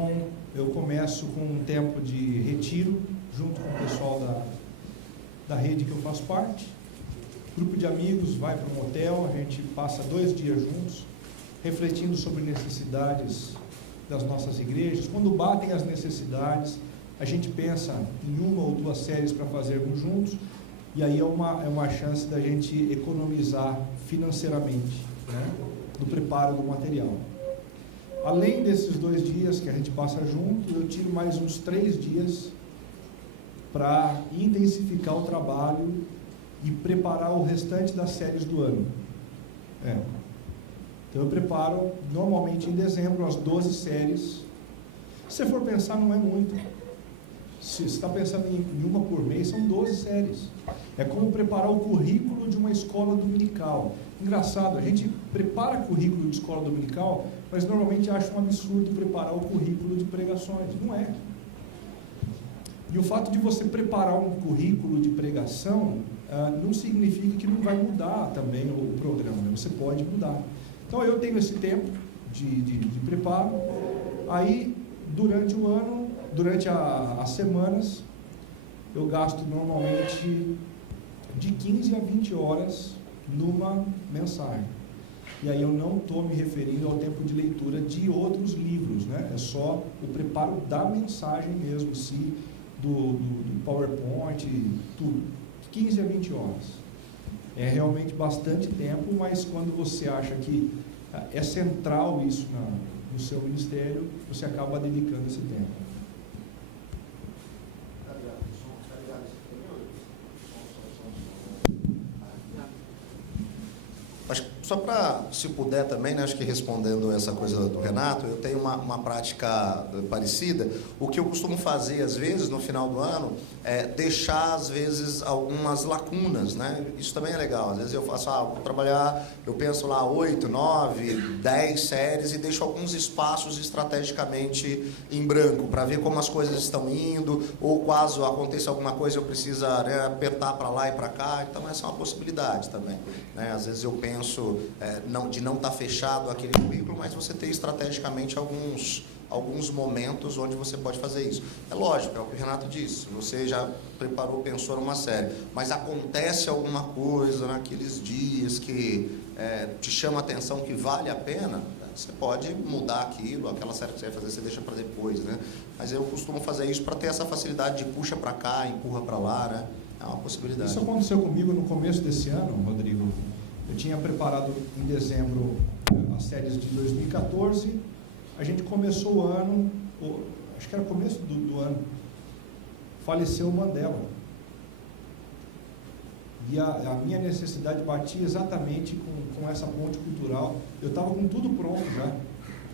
Então, eu começo com um tempo de retiro, junto com o pessoal da rede que eu faço parte. Grupo de amigos vai para um hotel, a gente passa 2 dias juntos, refletindo sobre necessidades das nossas igrejas. Quando batem as necessidades, a gente pensa em 1 ou 2 séries para fazermos juntos, e aí é uma chance da gente economizar financeiramente, né, do preparo do material. Além desses 2 dias que a gente passa junto, eu tiro mais uns 3 dias para intensificar o trabalho e preparar o restante das séries do ano. Então eu preparo normalmente em dezembro as 12 séries. Se você for pensar, não é muito. Se você está pensando em uma por mês, são 12 séries. É como preparar o currículo de uma escola dominical. Engraçado, a gente prepara currículo de escola dominical, mas normalmente acha um absurdo preparar o currículo de pregações. Não é. E o fato de você preparar um currículo de pregação não significa que não vai mudar também o programa, né? Você pode mudar. Então eu tenho esse tempo de preparo. Aí, durante o ano, durante as semanas, eu gasto normalmente de 15 a 20 horas numa mensagem. E aí eu não estou me referindo ao tempo de leitura de outros livros, né? É só o preparo da mensagem mesmo, do PowerPoint, tudo. 15 a 20 horas. É realmente bastante tempo, mas quando você acha que é central isso no seu ministério, você acaba dedicando esse tempo. Acho que só para, se puder também, né, acho que respondendo essa coisa do Renato, eu tenho uma prática parecida. O que eu costumo fazer, às vezes, no final do ano, é deixar, às vezes, algumas lacunas, né? Isso também é legal. Às vezes eu faço, vou trabalhar, eu penso lá 8, 9, 10 séries e deixo alguns espaços estrategicamente em branco, para ver como as coisas estão indo, ou caso aconteça alguma coisa, eu preciso, né, apertar para lá e para cá. Então, essa é uma possibilidade também, né? Às vezes eu penso de não estar fechado aquele currículo, mas você ter estrategicamente alguns momentos onde você pode fazer isso. É lógico, é o que o Renato disse, você já preparou, pensou numa série, mas acontece alguma coisa naqueles dias que te chama a atenção, que vale a pena, você pode mudar aquilo, aquela série que você vai fazer, você deixa para depois, né? Mas eu costumo fazer isso para ter essa facilidade de puxa para cá, empurra para lá, né? É uma possibilidade. Isso aconteceu comigo no começo desse ano, Rodrigo. Eu tinha preparado em dezembro as séries de 2014, a gente começou o ano, acho que era começo do ano, faleceu o Mandela. E a minha necessidade batia exatamente com essa ponte cultural. Eu estava com tudo pronto já,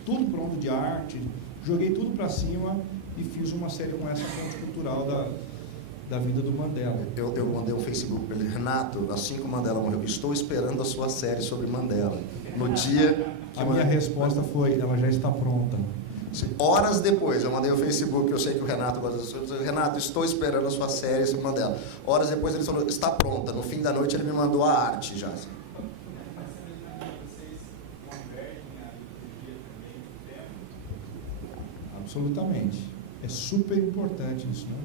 tudo pronto de arte, joguei tudo para cima e fiz uma série com essa ponte cultural da vida do Mandela. Eu mandei um Facebook para ele, Renato, assim que o Mandela morreu, estou esperando a sua série sobre Mandela. No dia que a minha resposta foi, ela já está pronta. Horas depois, eu mandei o Facebook, eu sei que o Renato gosta das coisas, Renato, estou esperando a sua série sobre Mandela. Horas depois ele falou, está pronta. No fim da noite ele me mandou a arte já. Absolutamente. É super importante isso, né?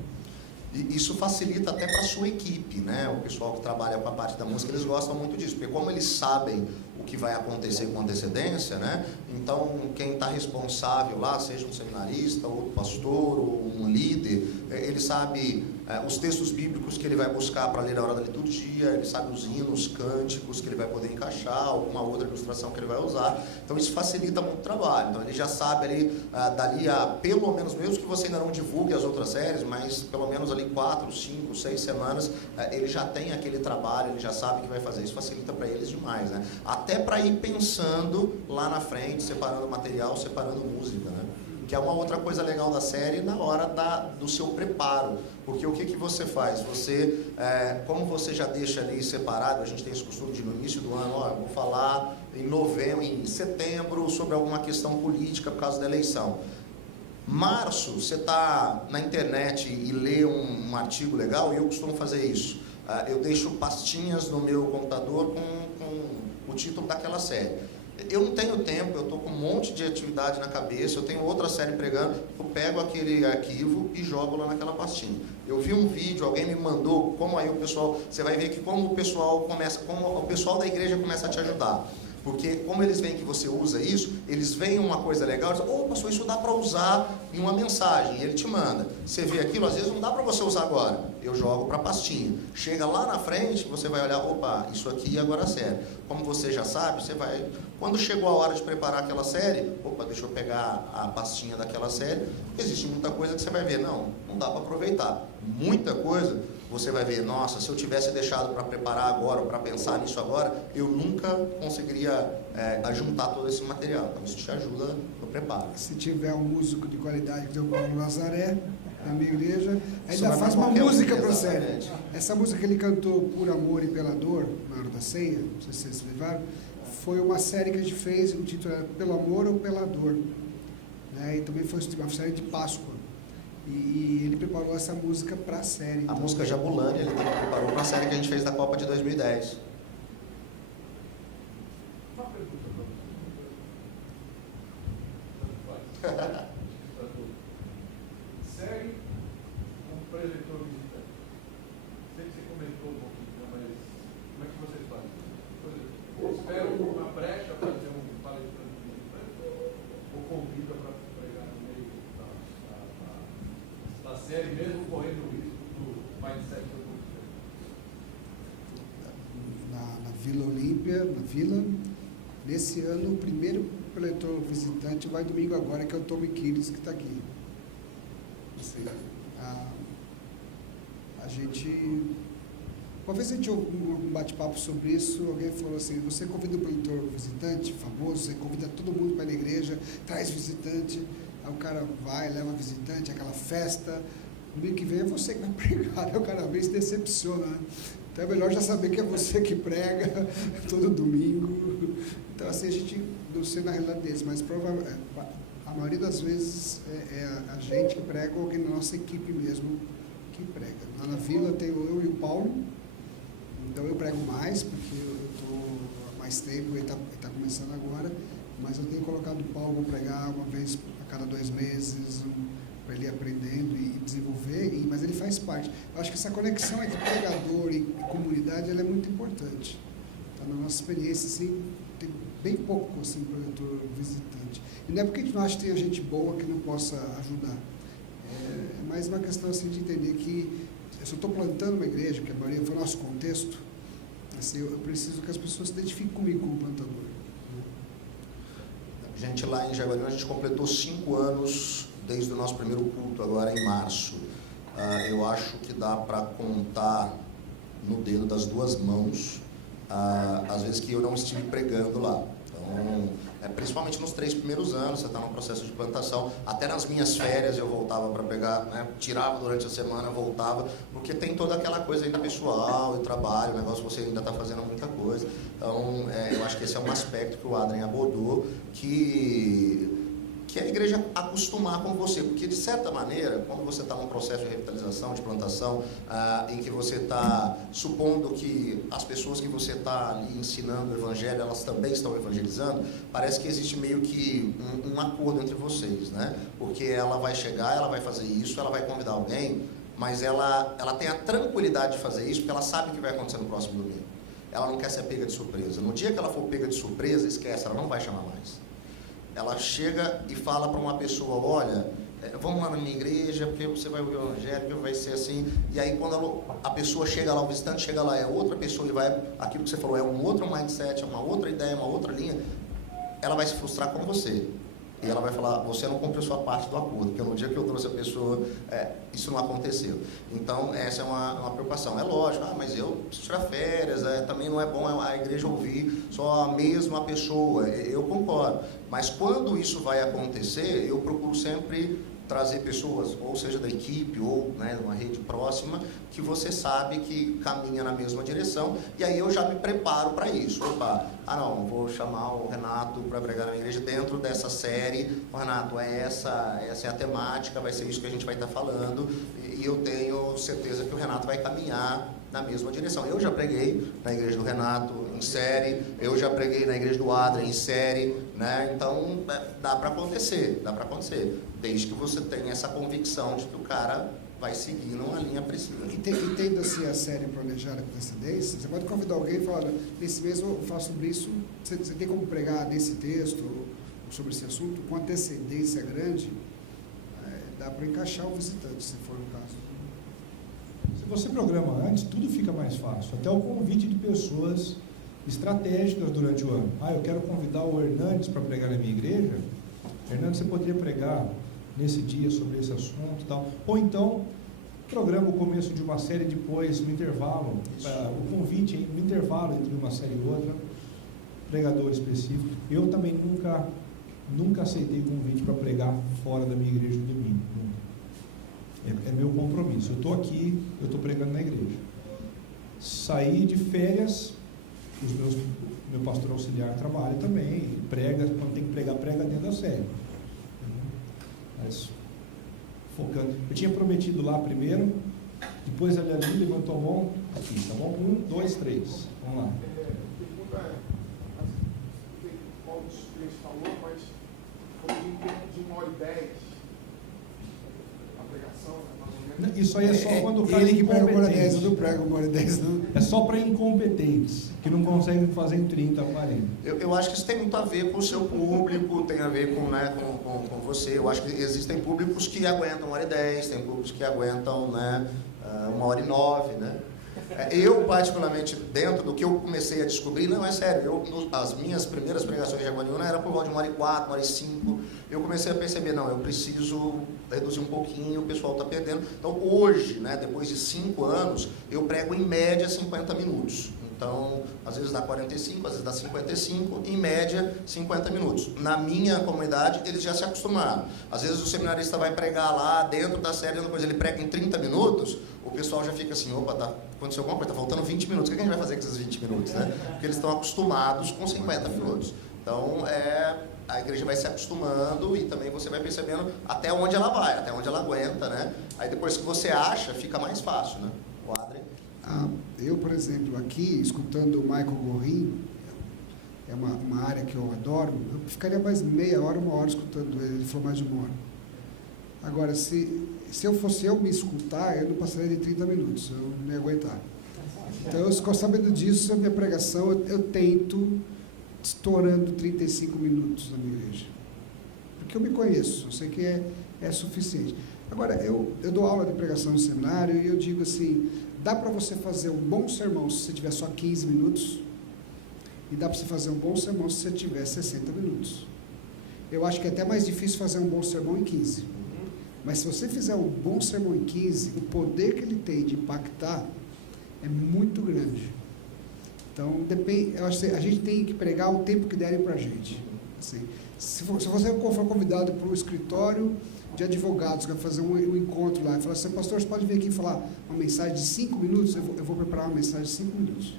E isso facilita até para a sua equipe, né? O pessoal que trabalha com a parte da música, eles gostam muito disso, porque como eles sabem o que vai acontecer com antecedência, né? Então, quem está responsável lá, seja um seminarista, ou um pastor, ou um líder, ele sabe os textos bíblicos que ele vai buscar para ler na hora da liturgia, ele sabe os hinos, cânticos que ele vai poder encaixar, alguma outra ilustração que ele vai usar. Então, isso facilita muito o trabalho. Então, ele já sabe ali, dali a, pelo menos, mesmo que você ainda não divulgue as outras séries, mas pelo menos ali 4, 5, 6 semanas, ele já tem aquele trabalho, ele já sabe o que vai fazer. Isso facilita para eles demais, né? Até para ir pensando lá na frente, separando material, separando música, né? Que é uma outra coisa legal da série na hora do seu preparo. Porque o que você faz? Você, como você já deixa ali separado, a gente tem esse costume de no início do ano, eu vou falar em setembro sobre alguma questão política por causa da eleição. Março, você está na internet e lê um artigo legal, e eu costumo fazer isso. Eu deixo pastinhas no meu computador com o título daquela série. Eu não tenho tempo, eu estou com um monte de atividade na cabeça, eu tenho outra série pregando, eu pego aquele arquivo e jogo lá naquela pastinha. Eu vi um vídeo, alguém me mandou, como aí o pessoal, você vai ver que como o pessoal da igreja começa a te ajudar. Porque como eles veem que você usa isso, eles veem uma coisa legal, dizem, pastor, isso dá para usar em uma mensagem, e ele te manda. Você vê aquilo, às vezes não dá para você usar agora, eu jogo para a pastinha. Chega lá na frente, você vai olhar, isso aqui agora é sério. Como você já sabe, você vai... Quando chegou a hora de preparar aquela série, deixa eu pegar a pastinha daquela série, porque existe muita coisa que você vai ver, não dá para aproveitar. Muita coisa... Você vai ver, nossa, se eu tivesse deixado para preparar agora, ou para pensar nisso agora, eu nunca conseguiria juntar todo esse material. Então, isso te ajuda no preparo. Se tiver um músico de qualidade, que é o Paulo Nazaré, na minha igreja, ainda faz uma música para a série. Essa música que ele cantou, Por Amor e Pela Dor, na hora da ceia, não sei se vocês se levaram, foi uma série que a gente fez, o título era Pelo Amor ou Pela Dor. Né? E também foi uma série de Páscoa. E ele preparou essa música para a série. A música Jabulani ele preparou para a série que a gente fez da Copa de 2010. Uma pergunta para série com preletor visitante. Sei que você comentou um pouquinho, mas como é que vocês fazem? Por exemplo, esperam uma brecha para fazer um palestrante visitante ou convida para pregar no meio da série, mesmo correndo o risco do mindset do público? Na Vila Olímpia, nesse ano, o primeiro preletor visitante vai domingo agora, que é o Tommy Kiris, que está aqui. Assim, a gente... Uma vez a gente ouviu um bate-papo sobre isso, alguém falou assim, você convida o preletor visitante famoso, você convida todo mundo para ir na igreja, traz visitante, aí o cara vai, leva visitante, aquela festa, no domingo que vem é você que vai pregar, aí o cara vem e se decepciona, né? Então é melhor já saber que é você que prega todo domingo. Então assim, a gente não sei na realidade deles, mas provavelmente a maioria das vezes é a gente que prega ou alguém da nossa equipe mesmo que prega. Lá na vila tem eu e o Paulo, então eu prego mais, porque eu estou há mais tempo, ele está começando agora, mas eu tenho colocado o Paulo para pregar uma vez a cada 2 meses, para ele ir aprendendo e desenvolver, mas ele faz parte. Eu acho que essa conexão entre pregador e comunidade ela é muito importante. Então, na nossa experiência, assim, tem bem pouco assim, preletor visitante. E não é porque a gente não acha que tem gente boa que não possa ajudar. É mais uma questão assim, de entender que se eu estou plantando uma igreja, que a maioria foi o nosso contexto, assim, eu preciso que as pessoas se identifiquem comigo como plantador. Gente, lá em Jaguariúna, a gente completou 5 anos desde o nosso primeiro culto, agora em março. Eu acho que dá para contar no dedo das 2 mãos as vezes que eu não estive pregando lá. Então, principalmente nos 3 primeiros anos, você está no processo de plantação. Até nas minhas férias eu voltava para pegar, né? Tirava durante a semana, voltava, porque tem toda aquela coisa ainda pessoal e trabalho, o negócio você ainda está fazendo muita coisa. Então, eu acho que esse é um aspecto que o Adrien abordou, que a igreja acostumar com você, porque de certa maneira, quando você está num processo de revitalização, de plantação, em que você está supondo que as pessoas que você está ali ensinando o evangelho, elas também estão evangelizando, parece que existe meio que um acordo entre vocês, né? Porque ela vai chegar, ela vai fazer isso, ela vai convidar alguém, mas ela tem a tranquilidade de fazer isso, porque ela sabe o que vai acontecer no próximo domingo. Ela não quer ser pega de surpresa. No dia que ela for pega de surpresa, esquece, ela não vai chamar mais. Ela chega e fala para uma pessoa, olha, vamos lá na minha igreja, porque você vai ouvir o evangelho, vai ser assim. E aí quando a pessoa chega lá, o visitante chega lá, é outra pessoa e vai, aquilo que você falou, é um outro mindset, é uma outra ideia, uma outra linha, ela vai se frustrar com você. E ela vai falar, você não cumpriu sua parte do acordo, porque no dia que eu trouxe a pessoa, isso não aconteceu. Então, essa é uma preocupação. É lógico, mas eu preciso tirar férias, também não é bom a igreja ouvir só a mesma pessoa, eu concordo. Mas quando isso vai acontecer, eu procuro sempre trazer pessoas, ou seja, da equipe, ou né, uma rede próxima, que você sabe que caminha na mesma direção, e aí eu já me preparo para isso. Opa, não, vou chamar o Renato para pregar na minha igreja dentro dessa série. Renato, essa é a temática, vai ser isso que a gente vai estar falando, e eu tenho certeza que o Renato vai caminhar na mesma direção. Eu já preguei na igreja do Renato em série, eu já preguei na igreja do Adrien em série, né? Então dá para acontecer, desde que você tenha essa convicção de que o cara vai seguir numa linha precisa. Entenda-se a série planejada com antecedência. Você pode convidar alguém e falar, nesse mês eu faço sobre isso, você tem como pregar nesse texto, sobre esse assunto, com antecedência grande, dá para encaixar o visitante, se for o caso. Se você programa antes, tudo fica mais fácil. Até o convite de pessoas estratégicas durante o ano. Eu quero convidar o Hernandes para pregar na minha igreja. Hernandes, você poderia pregar nesse dia sobre esse assunto e tal. Ou então, programa o começo de uma série, depois, no intervalo, o convite no intervalo entre uma série e outra, pregador específico. Eu também nunca aceitei convite para pregar fora da minha igreja no domingo. É meu compromisso. Eu estou aqui, eu estou pregando na igreja. Saí de férias, meu pastor auxiliar trabalha também, prega, quando tem que pregar, prega dentro da série. Mas, focando. Eu tinha prometido lá primeiro, depois ali levantou a mão, aqui, tá bom? 1, 2, 3. Vamos lá. Pergunta qual dos três falou, mas foi em tempo de 1h10 a pregação, né, mais ou menos. Isso aí é só quando o cara Ele que prega 1h10, eu não prega. prego 1h10, não. É só para incompetentes, que não conseguem fazer em 30, 40. Eu acho que isso tem muito a ver com o seu público, tem a ver com você. Eu acho que existem públicos que aguentam 1h10, tem públicos que aguentam 1h09, né? Eu, particularmente, dentro do que eu comecei a descobrir, não, é sério, as minhas primeiras pregações de Jaguariúna era por volta de 1h04, 1h05, eu comecei a perceber, não, eu preciso reduzir um pouquinho, o pessoal está perdendo. Então, hoje, né, depois de 5 anos, eu prego em média 50 minutos. Então, às vezes dá 45, às vezes dá 55, em média 50 minutos. Na minha comunidade, eles já se acostumaram. Às vezes o seminarista vai pregar lá dentro da série, depois ele prega em 30 minutos, o pessoal já fica assim, opa, aconteceu alguma coisa, está faltando 20 minutos, o que a gente vai fazer com esses 20 minutos, né? Porque eles estão acostumados com 50 minutos. Então, a igreja vai se acostumando e também você vai percebendo até onde ela vai, até onde ela aguenta, né? Aí depois que você acha, fica mais fácil, né? O Adrien. Eu, por exemplo, aqui, escutando o Michael Gorin, é uma área que eu adoro, eu ficaria mais meia hora, 1 hora escutando ele falou mais de 1 hora. Agora, se eu fosse eu me escutar, eu não passaria de 30 minutos, eu não ia aguentar. Então, eu sabendo disso, a minha pregação, eu tento estourando 35 minutos na minha igreja. Porque eu me conheço, eu sei que é suficiente. Agora, eu dou aula de pregação no seminário e eu digo assim, dá para você fazer um bom sermão se você tiver só 15 minutos e dá para você fazer um bom sermão se você tiver 60 minutos. Eu acho que é até mais difícil fazer um bom sermão em 15. Mas se você fizer um bom sermão em 15, o poder que ele tem de impactar é muito grande. Então, depende, eu acho que a gente tem que pregar o tempo que derem para a gente. Assim, se você for convidado para o escritório de advogados, que vai fazer um encontro lá, e falar assim, pastor, você pode vir aqui falar uma mensagem de 5 minutos? Eu vou preparar uma mensagem de 5 minutos.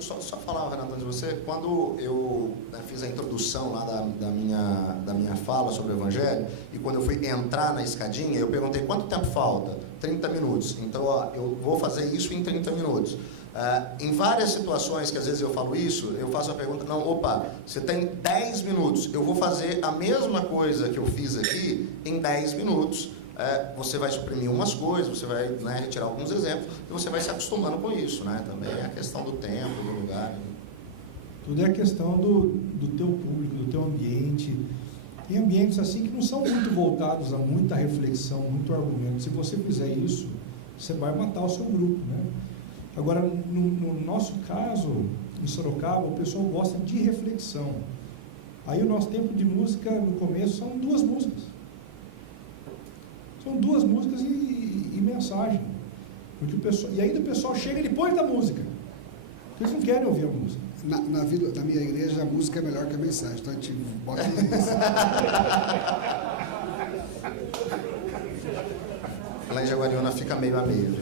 Só falar, Renato, antes de você, quando eu fiz a introdução lá da minha fala sobre o Evangelho, e quando eu fui entrar na escadinha, eu perguntei, quanto tempo falta? 30 minutos. Então, eu vou fazer isso em 30 minutos. Em várias situações que às vezes eu falo isso, eu faço a pergunta, você tem 10 minutos, eu vou fazer a mesma coisa que eu fiz aqui em 10 minutos, você vai suprimir umas coisas, você vai retirar alguns exemplos, e você vai se acostumando com isso, né? Também é a questão do tempo, do lugar. Né? Tudo é a questão do teu público, do teu ambiente. Tem ambientes assim que não são muito voltados a muita reflexão, muito argumento. Se você fizer isso, você vai matar o seu grupo, né? Agora, no nosso caso, em Sorocaba, o pessoal gosta de reflexão. Aí o nosso tempo de música, no começo, são 2 músicas. São 2 músicas e mensagem. Porque e ainda o pessoal chega depois da música. Porque eles não querem ouvir a música. Na minha igreja, a música é melhor que a mensagem. Então a gente bota na Jaguariúna fica meio a meio.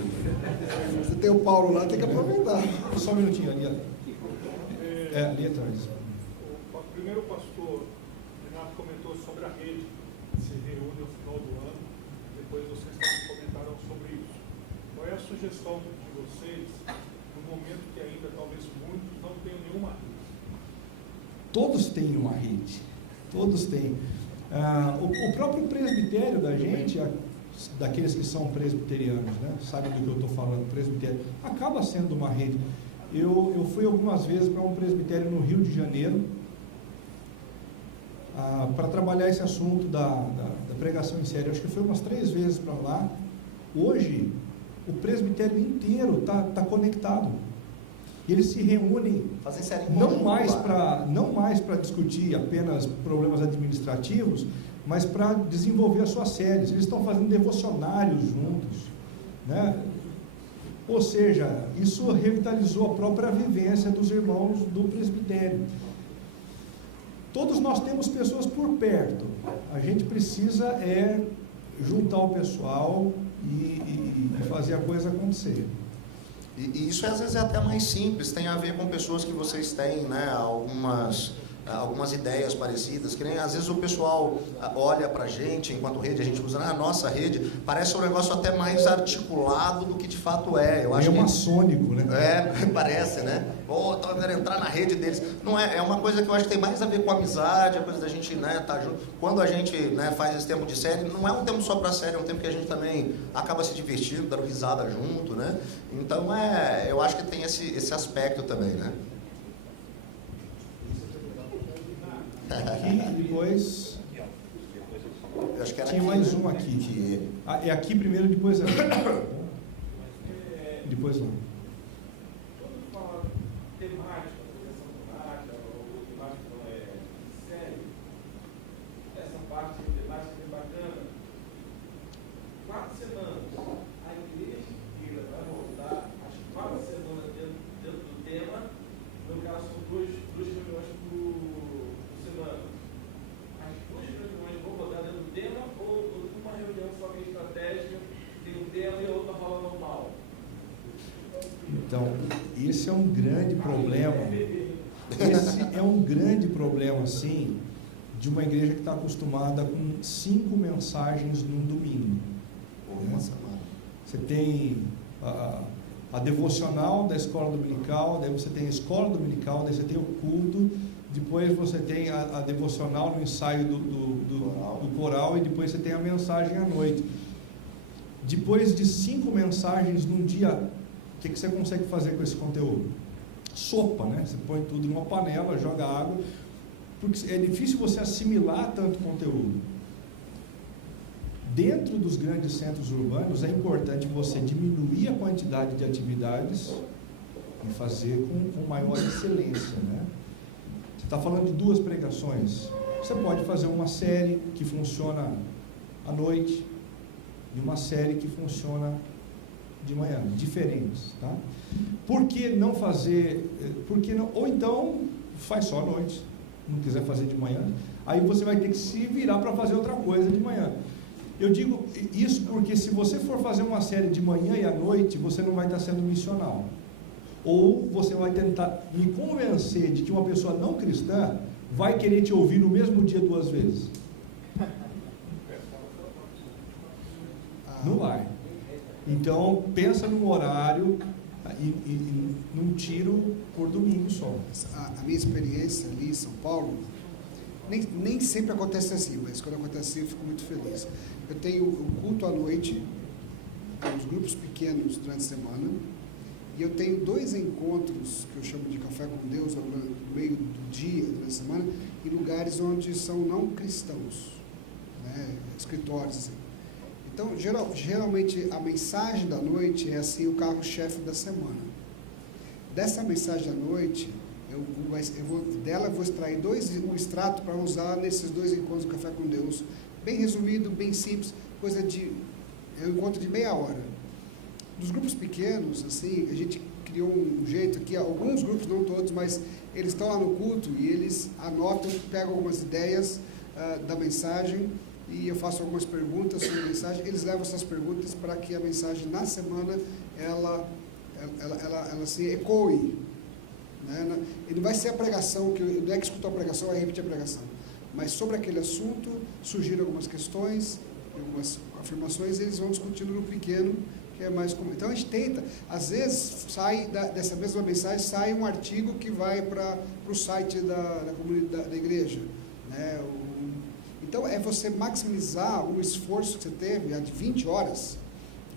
Você tem o Paulo lá, tem que aproveitar. Só um minutinho ali. Ali atrás. O primeiro pastor Renato comentou sobre a rede que se reúne ao final do ano. Depois vocês também comentaram sobre isso. Qual é a sugestão de vocês no momento que ainda talvez muitos não tenham nenhuma rede? Todos têm uma rede. Todos têm. O próprio presbitério da gente, daqueles que são presbiterianos, né, sabem do que eu estou falando, presbitério, acaba sendo uma rede. Eu fui algumas vezes para um presbitério no Rio de Janeiro, para trabalhar esse assunto da pregação em série. Acho que foi umas 3 vezes para lá. Hoje, o presbitério inteiro está conectado. Eles se reúnem Fazem série não mais para discutir apenas problemas administrativos, mas para desenvolver as suas séries. Eles estão fazendo devocionários juntos, né? Ou seja, isso revitalizou a própria vivência dos irmãos do presbitério. Todos nós temos pessoas por perto. A gente precisa juntar o pessoal e fazer a coisa acontecer. E isso às vezes é até mais simples, tem a ver com pessoas que vocês têm, né, algumas ideias parecidas, que nem às vezes o pessoal olha pra gente, enquanto rede, a gente usa a nossa rede, parece um negócio até mais articulado do que de fato é. Eu acho que maçônico, né? Parece, né? Eu quero entrar na rede deles. Não é uma coisa que eu acho que tem mais a ver com amizade, a coisa da gente, né, tá junto. Quando a gente, né, faz esse tempo de série, não é um tempo só para série, é um tempo que a gente também acaba se divertindo, dando risada junto, né? Então eu acho que tem esse aspecto também, né? Aqui, depois. Eu acho que era tinha aqui, mais né? um aqui. É aqui primeiro, depois ali. Depois lá. Quando fala temática, projeção temática, ou temática não é série, essa parte de temática é bacana. 4 semanas, a igreja inteira vai rodar as 4 semanas dentro do tema. No caso, são duas reuniões por semana. As 2 reuniões vão rodar dentro do tema, ou uma reunião só que é estratégica, tem um tema e a outra rola normal? Então, esse é um grande problema. Esse é um grande problema, sim, de uma igreja que está acostumada com 5 mensagens num domingo. Uma semana. Você tem a devocional da escola dominical, daí você tem a escola dominical, daí você tem o culto, depois você tem a devocional no ensaio do coral, e depois você tem a mensagem à noite. Depois de 5 mensagens num dia, o que você consegue fazer com esse conteúdo? Sopa, né? Você põe tudo numa panela, joga água, porque é difícil você assimilar tanto conteúdo. Dentro dos grandes centros urbanos é importante você diminuir a quantidade de atividades e fazer com maior excelência, né? Você está falando de 2 pregações. Você pode fazer uma série que funciona à noite e uma série que funciona de manhã, diferentes, tá? Por que não fazer? Ou então faz só à noite, não quiser fazer de manhã, aí você vai ter que se virar para fazer outra coisa de manhã. Eu digo isso porque se você for fazer uma série de manhã e à noite, você não vai estar sendo missional. Ou você vai tentar me convencer de que uma pessoa não cristã vai querer te ouvir no mesmo dia 2 vezes. Não vai. Então, pensa num horário e num tiro por domingo só. A minha experiência ali em São Paulo, nem sempre acontece assim, mas quando acontece assim eu fico muito feliz. Eu tenho o culto à noite, os grupos pequenos durante a semana, e eu tenho 2 encontros que eu chamo de café com Deus no meio do dia, durante a semana, em lugares onde são não cristãos, né, escritórios assim. Então, geralmente a mensagem da noite é assim, o carro-chefe da semana. Dessa mensagem da noite, eu vou extrair um extrato para usar nesses 2 encontros do Café com Deus. Bem resumido, bem simples, é um encontro de meia hora. Dos grupos pequenos, assim, a gente criou um jeito que alguns grupos, não todos, mas eles estão lá no culto e eles anotam, pegam algumas ideias da mensagem e eu faço algumas perguntas sobre a mensagem, eles levam essas perguntas para que a mensagem na semana ela se ecoe, né? E não vai ser a pregação, não é que escutou a pregação, vai repetir a pregação, mas sobre aquele assunto surgiram algumas questões, algumas afirmações, e eles vão discutindo no pequeno, que é mais comum. Então a gente tenta, às vezes sai dessa mesma mensagem, sai um artigo que vai para o site da comunidade da igreja, né? Então é você maximizar o esforço que você teve, de 20 horas,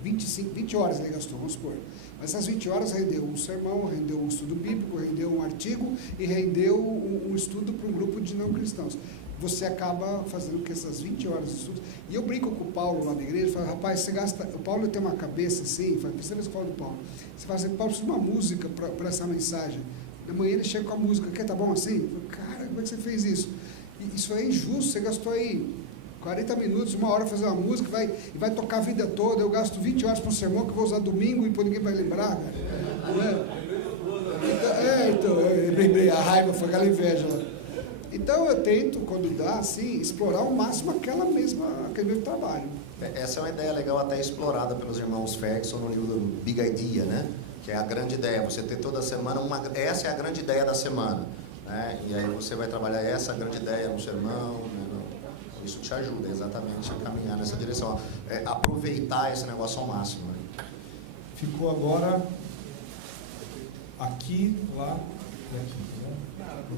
20 horas ele gastou, vamos supor. Mas essas 20 horas rendeu um sermão, rendeu um estudo bíblico, rendeu um artigo e rendeu um estudo para um grupo de não cristãos. Você acaba fazendo com essas 20 horas de estudo. E eu brinco com o Paulo lá na igreja, falo, rapaz, você gasta. O Paulo tem uma cabeça assim, pensa na escola do Paulo. Você fala assim, Paulo, precisa de uma música para essa mensagem. Na manhã ele chega com a música, tá bom assim? Eu falo, cara, como é que você fez isso? E isso é injusto, você gastou aí 40 minutos, 1 hora fazer uma música, vai tocar a vida toda, eu gasto 20 horas para um sermão que eu vou usar domingo e ninguém vai lembrar, cara. Não é? Então, eu lembrei, a raiva foi aquela inveja lá. Então eu tento, quando dá, assim, explorar ao máximo aquele mesmo trabalho. Essa é uma ideia legal até explorada pelos irmãos Ferguson no livro do Big Idea, né? Que é a grande ideia, você ter toda semana, essa é a grande ideia da semana, né? E aí você vai trabalhar essa grande ideia no sermão, né? Isso te ajuda exatamente a caminhar nessa direção, aproveitar esse negócio ao máximo, né? Ficou agora aqui, lá e aqui, né? Cara, para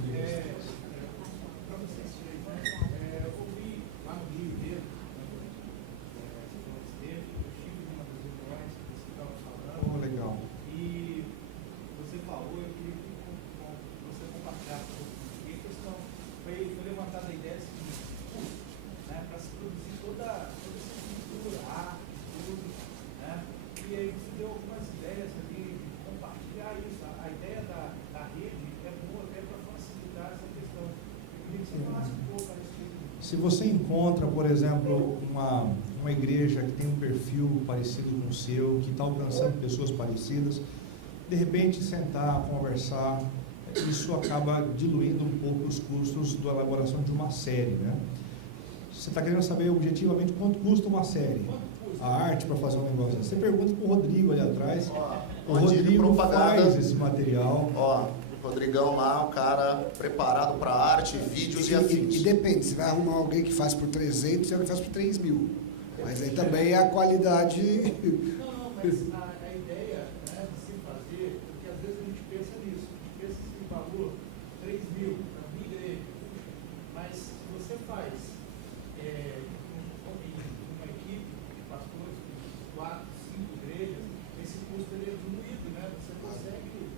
vocês três, eu ouvi lá no Rio mesmo, eu estive numa das reuniões que você estava falando. Oh, legal. E você falou, eu queria que você compartilhasse um pouco. E a questão foi levantada a ideia seguinte, né, para se produzir toda essa estrutura, tudo, né? E aí você deu algumas ideias ali de compartilhar isso. A ideia da rede é boa até para facilitar essa questão. Eu queria que você falasse um pouco a respeito disso. Se você encontra, por exemplo, uma igreja que tem um perfil parecido com o seu, que está alcançando pessoas parecidas, de repente sentar, conversar, isso acaba diluindo um pouco os custos da elaboração de uma série, né? Você está querendo saber objetivamente quanto custa uma série, a arte para fazer um negócio. Você pergunta para o Rodrigo ali atrás. O Rodrigo faz esse material. O Rodrigão lá, um cara preparado para arte, vídeos e afins. E depende, você vai arrumar alguém que faz por 300 e alguém que faz por 3 mil. Mas aí também é a qualidade. Não, mas a ideia, né, de se fazer, porque às vezes a gente pensa nisso, a gente pensa assim, valor 3 mil para minha igreja, mas se você faz uma equipe de pastores, 4, 5 igrejas, esse custo ele é diminuído, né? Você consegue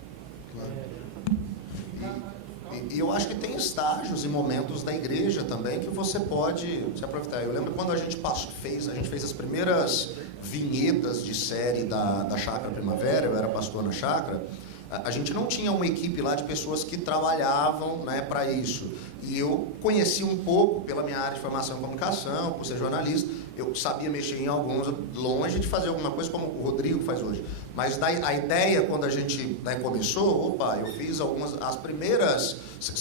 E eu acho que tem estágios e momentos da igreja também que você pode se aproveitar. Eu lembro quando a gente fez as primeiras vinhetas de série da Chácara Primavera, eu era pastor na Chácara, a gente não tinha uma equipe lá de pessoas que trabalhavam, né, para isso. E eu conheci um pouco pela minha área de formação em comunicação, por ser jornalista, eu sabia mexer em alguns, longe de fazer alguma coisa como o Rodrigo faz hoje. Mas a ideia, quando a gente, né, começou, eu fiz as primeiras,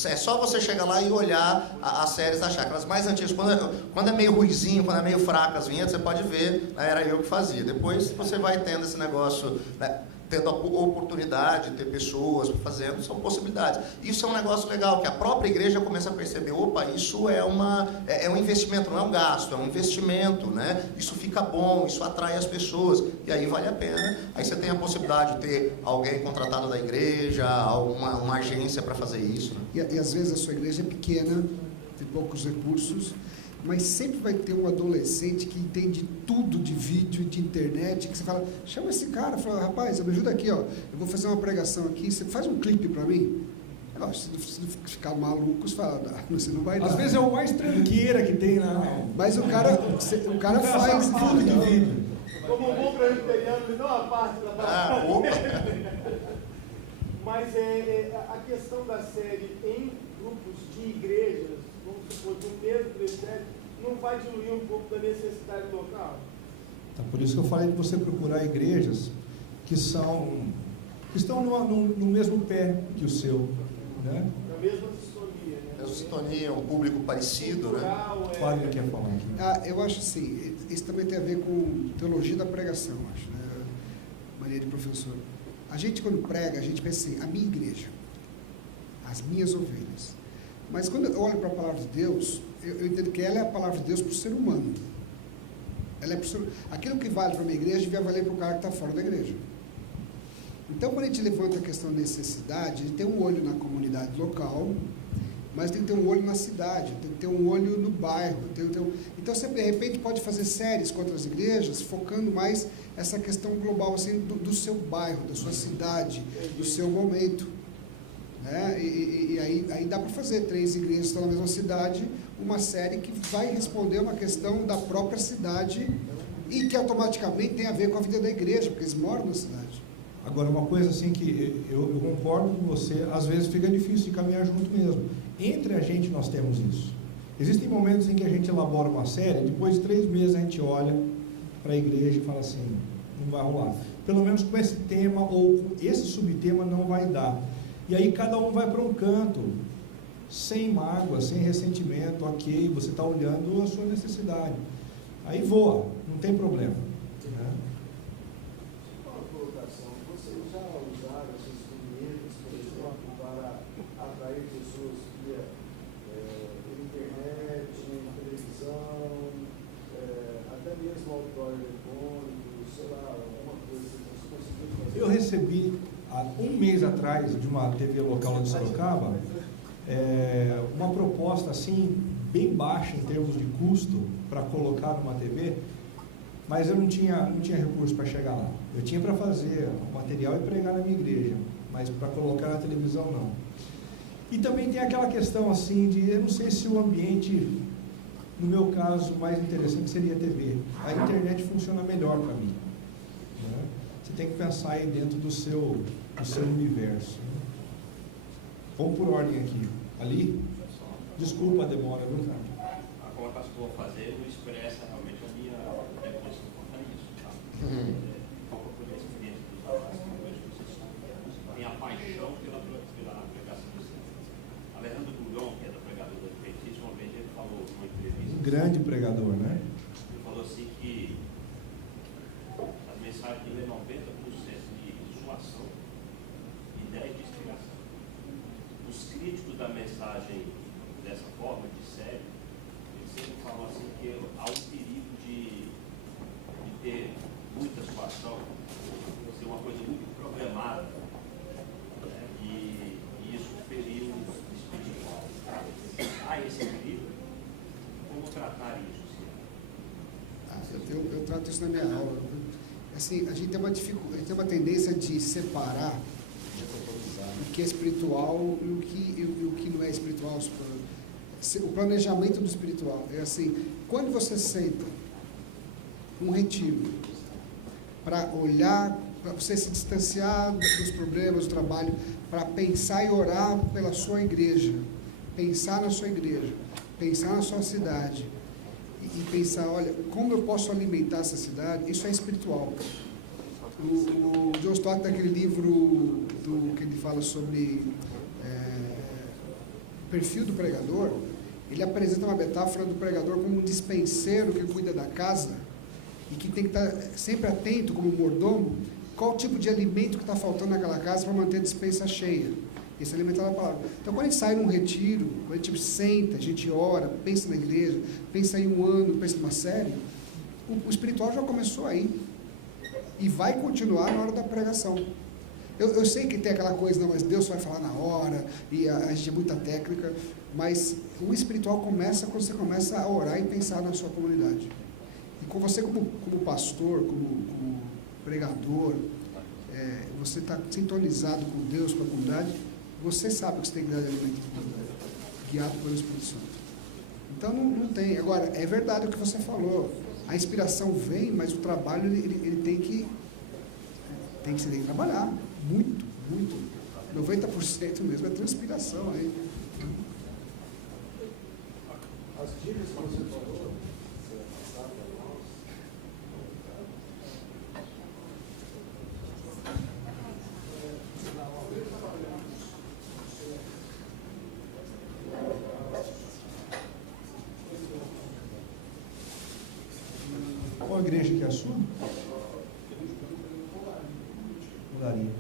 é só você chegar lá e olhar as séries da Chácara, as mais antigas, quando é meio ruizinho, quando é meio fraca as vinhetas, você pode ver, né, era eu que fazia. Depois você vai tendo esse negócio, né, tendo a oportunidade de ter pessoas fazendo, são possibilidades. Isso é um negócio legal, que a própria igreja começa a perceber, isso é um investimento, não é um gasto, é um investimento, né? Isso fica bom, isso atrai as pessoas, e aí vale a pena. Aí você tem a possibilidade de ter alguém contratado da igreja, uma agência para fazer isso, né? E às vezes a sua igreja é pequena, tem poucos recursos, mas sempre vai ter um adolescente que entende tudo de vídeo, de internet, que você fala, chama esse cara, fala, rapaz, me ajuda aqui, eu vou fazer uma pregação aqui, você faz um clipe para mim? Se não ficar maluco, você fala, você não vai dar. Às vezes é o mais tranqueira que tem lá. Mas o cara faz tudo de vídeo. Como um bom presbiteriano, me dá uma parte para Mas a questão da série em grupos de igrejas, vamos supor, do mesmo presbitério, não vai diluir um pouco da necessidade local? Então, por isso que eu falei de você procurar igrejas que estão no mesmo pé que o seu, né? Na mesma sintonia, né? sintonia, um público parecido, né? Cultural, O Padre quer falar aqui. Eu acho assim, isso também tem a ver com teologia da pregação, acho, né? Mania de professor. A gente, quando prega, a gente pensa assim, a minha igreja, as minhas ovelhas. Mas quando eu olho para a palavra de Deus, eu entendo que ela é a palavra de Deus para o ser humano. Ela é para o ser... Aquilo que vale para a minha igreja devia valer para o cara que está fora da igreja. Então, quando a gente levanta a questão da necessidade, a gente tem um olho na comunidade local, mas tem que ter um olho na cidade, tem que ter um olho no bairro. Então, você, de repente, pode fazer séries com outras igrejas, focando mais essa questão global, assim, do seu bairro, da sua cidade, do seu momento. Né? E aí dá para fazer 3 igrejas que estão na mesma cidade, uma série que vai responder uma questão da própria cidade e que automaticamente tem a ver com a vida da igreja, porque eles moram na cidade. Agora, uma coisa assim que eu concordo com você, às vezes fica difícil de caminhar junto mesmo. Entre a gente nós temos isso. Existem momentos em que a gente elabora uma série, depois de 3 meses a gente olha para a igreja e fala assim, não vai rolar. Pelo menos com esse tema ou com esse subtema não vai dar. E aí cada um vai para um canto, sem mágoa, sem ressentimento, ok, você está olhando a sua necessidade. Aí voa, não tem problema. Né? Uma colocação, vocês já usaram esses instrumentos, por exemplo, para atrair pessoas via internet, televisão, até mesmo outdoor eletrônico, sei lá, alguma coisa que vocês conseguiram fazer? Eu recebi, há um mês atrás, de uma TV local de Sorocaba, uma proposta assim, bem baixa em termos de custo para colocar numa TV, mas eu não tinha recurso para chegar lá. Eu tinha para fazer o material e pregar na minha igreja, mas para colocar na televisão não. E também tem aquela questão assim de, eu não sei se o ambiente, no meu caso, mais interessante seria a TV. A internet funciona melhor para mim. Né? Você tem que pensar aí dentro do seu universo. Vamos por ordem aqui. Ali? Desculpa a demora, viu? A colocação que eu vou fazer não expressa realmente a minha posição quanto a isso. Tá? Qual foi a experiência dos alunos que hoje vocês têm a paixão pela pregação do Senhor? Alejandro Gulhão, que é da pregadora do Adventista, uma vez ele falou numa entrevista. Um grande pregador, né? Ele falou assim que as mensagens têm 90% de zoação e 10% de inspiração. Os críticos da mensagem dessa forma, de série, eles sempre falam assim que há um perigo de ter muita situação, ser uma coisa muito programada, né? E isso ferir o espiritual. Há esse perigo? Como tratar isso? Eu trato isso na minha aula. Assim, a gente tem uma tendência de separar o que é espiritual e o que não é espiritual. O planejamento do espiritual é assim, quando você senta um retiro para olhar, para você se distanciar dos problemas do trabalho, para pensar e orar pela sua igreja, pensar na sua igreja, pensar na sua cidade e pensar, olha, como eu posso alimentar essa cidade, isso é espiritual. O John Stott, naquele livro que ele fala sobre o perfil do pregador, ele apresenta uma metáfora do pregador como um dispenseiro que cuida da casa e que tem que estar sempre atento como mordomo, qual tipo de alimento que está faltando naquela casa para manter a despensa cheia. Esse alimentar a palavra. Então, quando a gente sai num retiro, quando a gente senta, a gente ora, pensa na igreja, pensa em um ano, pensa numa série, o espiritual já começou aí. E vai continuar na hora da pregação. Eu sei que tem aquela coisa, não, mas Deus vai falar na hora, e a gente é muita técnica, mas o espiritual começa quando você começa a orar e pensar na sua comunidade. E com você como pastor, como pregador, você está sintonizado com Deus, com a comunidade, você sabe que você tem que dar alimento, guiado pelo Espírito Santo. Então não tem. Agora, é verdade o que você falou. A inspiração vem, mas o trabalho ele tem que trabalhar muito, muito. 90% mesmo é transpiração aí. As dicas que você falou, você passar para nós. Uma vez trabalhamos igreja que é a sua? Mudaria.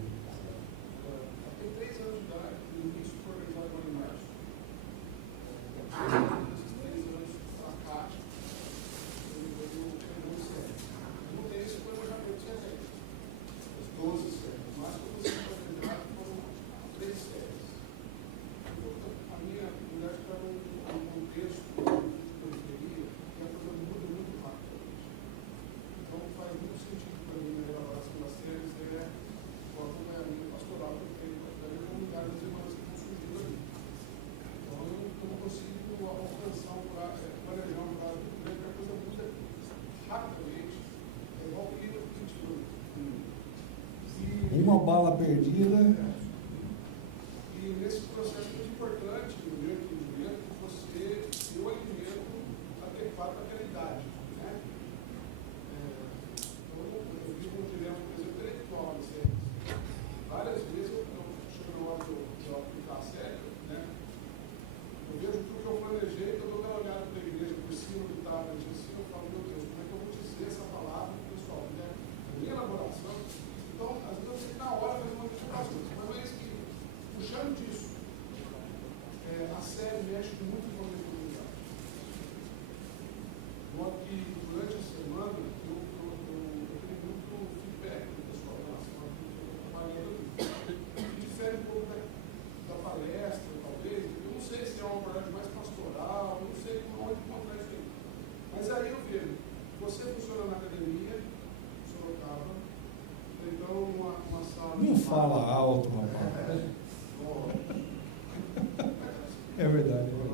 Tem 3 anos de idade, no início foi organizado agora em março. 3 anos, a Cátia, eu não tenho esse planejamento certo. As 12 séries. O máximo que você pode organizar foram 3 séries. A minha mulher está num contexto de periferia que a coisa muda muito rapidamente. Então faz muito sentido para mim na elaboração das séries o acompanhamento pastoral que eu tenho para a comunidade das irmãs que estão surgindo ali. Então eu não consigo alcançar planejar um prazo muito grande, porque a coisa muda rapidamente. É igual o que eu senti. Uma bala perdida. E nesse processo é muito importante, no meu entendimento, que você dê o alimento adequado para aquela idade. Né? Então, eu vivo um dilema, por exemplo, intelectual. Várias vezes eu chego na hora de aplicar a série, né? Eu vejo tudo que eu planejei, eu dou aquela olhada para a igreja, por cima do tablet, assim, eu falo, meu Deus, como é que eu vou dizer essa palavra para o pessoal? Né? A minha elaboração. Então, às vezes eu sei que na hora fazer uma divulgação, mas não é isso que, puxando disso, a série mexe muito com a minha comunidade. De modo que, durante a semana, eu tenho muito feedback do pessoal em relação a tudo que eu estou trabalhando ali. Difere um pouco da palestra, talvez. Eu não sei se é uma abordagem mais pastoral, eu não sei onde encontrar isso aí. Mas aí eu vejo, você funciona na academia, Sorocaba, então uma sala... Não fala alto, rapaz. É verdade. Então, eu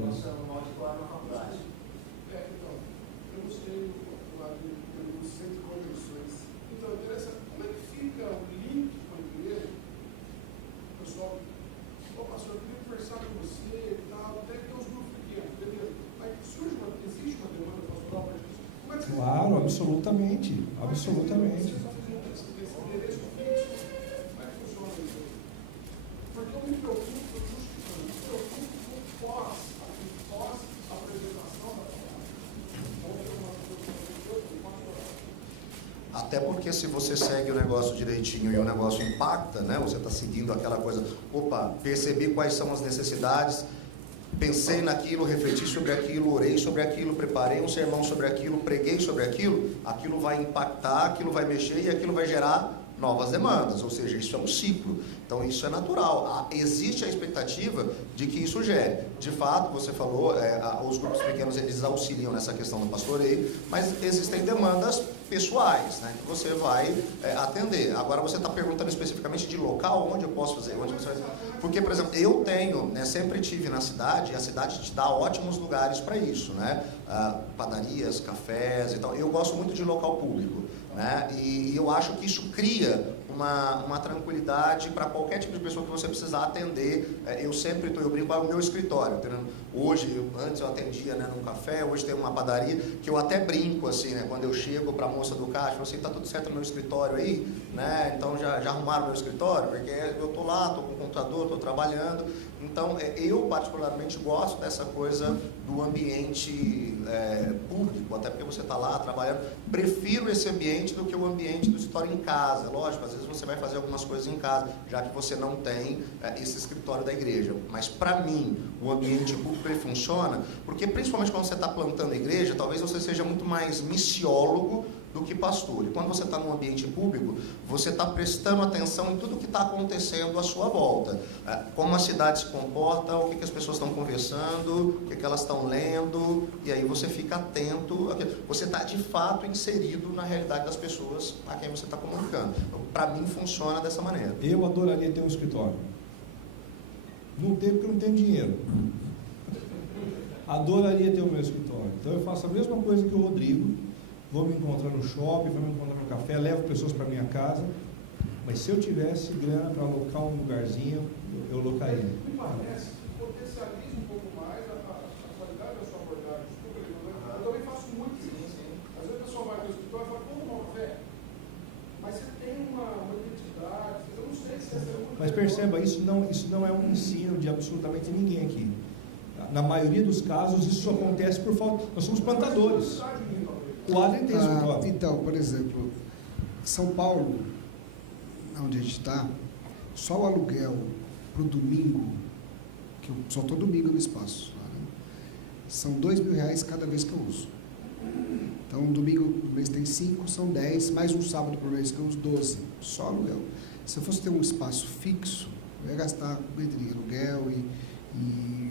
não sei o lado do centro de convenções. Então, interessante, como é que fica o link com a igreja? O pessoal, pastor, eu queria conversar com você e tal, até que tem uns grupos pequenos, beleza? Mas existe uma demanda pastoral para isso? Como é que vocês... Claro, absolutamente. Absolutamente. Vocês estão fazendo esse endereço fixo? Como é que funciona isso? Porque eu me preocupo pós-apresentação da palavra. Até porque se você segue o negócio direitinho e o negócio impacta, né? Você está seguindo aquela coisa, opa, percebi quais são as necessidades, pensei naquilo, refleti sobre aquilo, orei sobre aquilo, preparei um sermão sobre aquilo, preguei sobre aquilo, aquilo vai impactar, aquilo vai mexer e aquilo vai gerar novas demandas, ou seja, isso é um ciclo. Então isso é natural. Existe a expectativa de que isso gere. De fato, você falou, os grupos pequenos eles auxiliam nessa questão do pastoreio, mas existem demandas pessoais, né, que você vai atender. Agora você está perguntando especificamente de local, onde eu posso fazer, onde você vai... Porque, por exemplo, eu tenho, né, sempre tive na cidade, e a cidade te dá ótimos lugares para isso, né, padarias, cafés e tal. Eu gosto muito de local público, né, e eu acho que isso cria uma tranquilidade para qualquer tipo de pessoa que você precisar atender. Eu brinco com o meu escritório. Hoje, antes eu atendia, né, num café, hoje tem uma padaria, que eu até brinco assim, né, quando eu chego para a moça do caixa, eu falo assim, tá tudo certo no meu escritório aí? Né? Então já arrumaram o meu escritório? Porque eu estou lá, estou com o computador, estou trabalhando. Então, eu particularmente gosto dessa coisa do ambiente público, até porque você está lá trabalhando. Prefiro esse ambiente do que o ambiente do escritório em casa. Lógico, às vezes você vai fazer algumas coisas em casa, já que você não tem esse escritório da igreja. Mas, para mim, o ambiente público ele funciona, porque principalmente quando você está plantando a igreja, talvez você seja muito mais missiólogo do que pastor. E quando você está num ambiente público, você está prestando atenção em tudo que está acontecendo à sua volta. Como a cidade se comporta, o que as pessoas estão conversando, o que elas estão lendo, e aí você fica atento. Você está, de fato, inserido na realidade das pessoas a quem você está comunicando. Para mim, funciona dessa maneira. Eu adoraria ter um escritório. Não tenho porque não tenho dinheiro. Adoraria ter o meu escritório. Então eu faço a mesma coisa que o Rodrigo. Vou me encontrar no shopping, vou me encontrar no café, levo pessoas para minha casa. Mas se eu tivesse grana para alocar um lugarzinho, eu locaria. Me parece que potencializa um pouco mais a qualidade da sua abordagem. Eu também faço muito isso. Às vezes a pessoa vai no escritório e fala, vamos tomar um café. Mas você tem uma identidade, eu não sei se essa é muito... Mas perceba, isso não é um ensino de absolutamente ninguém aqui. Na maioria dos casos, isso acontece por falta... Nós somos plantadores. O Adrien tem escritório. Então, por exemplo, São Paulo, onde a gente está, só o aluguel para o domingo, que eu só estou domingo no espaço, né? São R$2.000 cada vez que eu uso. Então, um domingo por mês tem 5, são 10, mais um sábado por mês que eu uso 12, só aluguel. Se eu fosse ter um espaço fixo, eu ia gastar entre aluguel e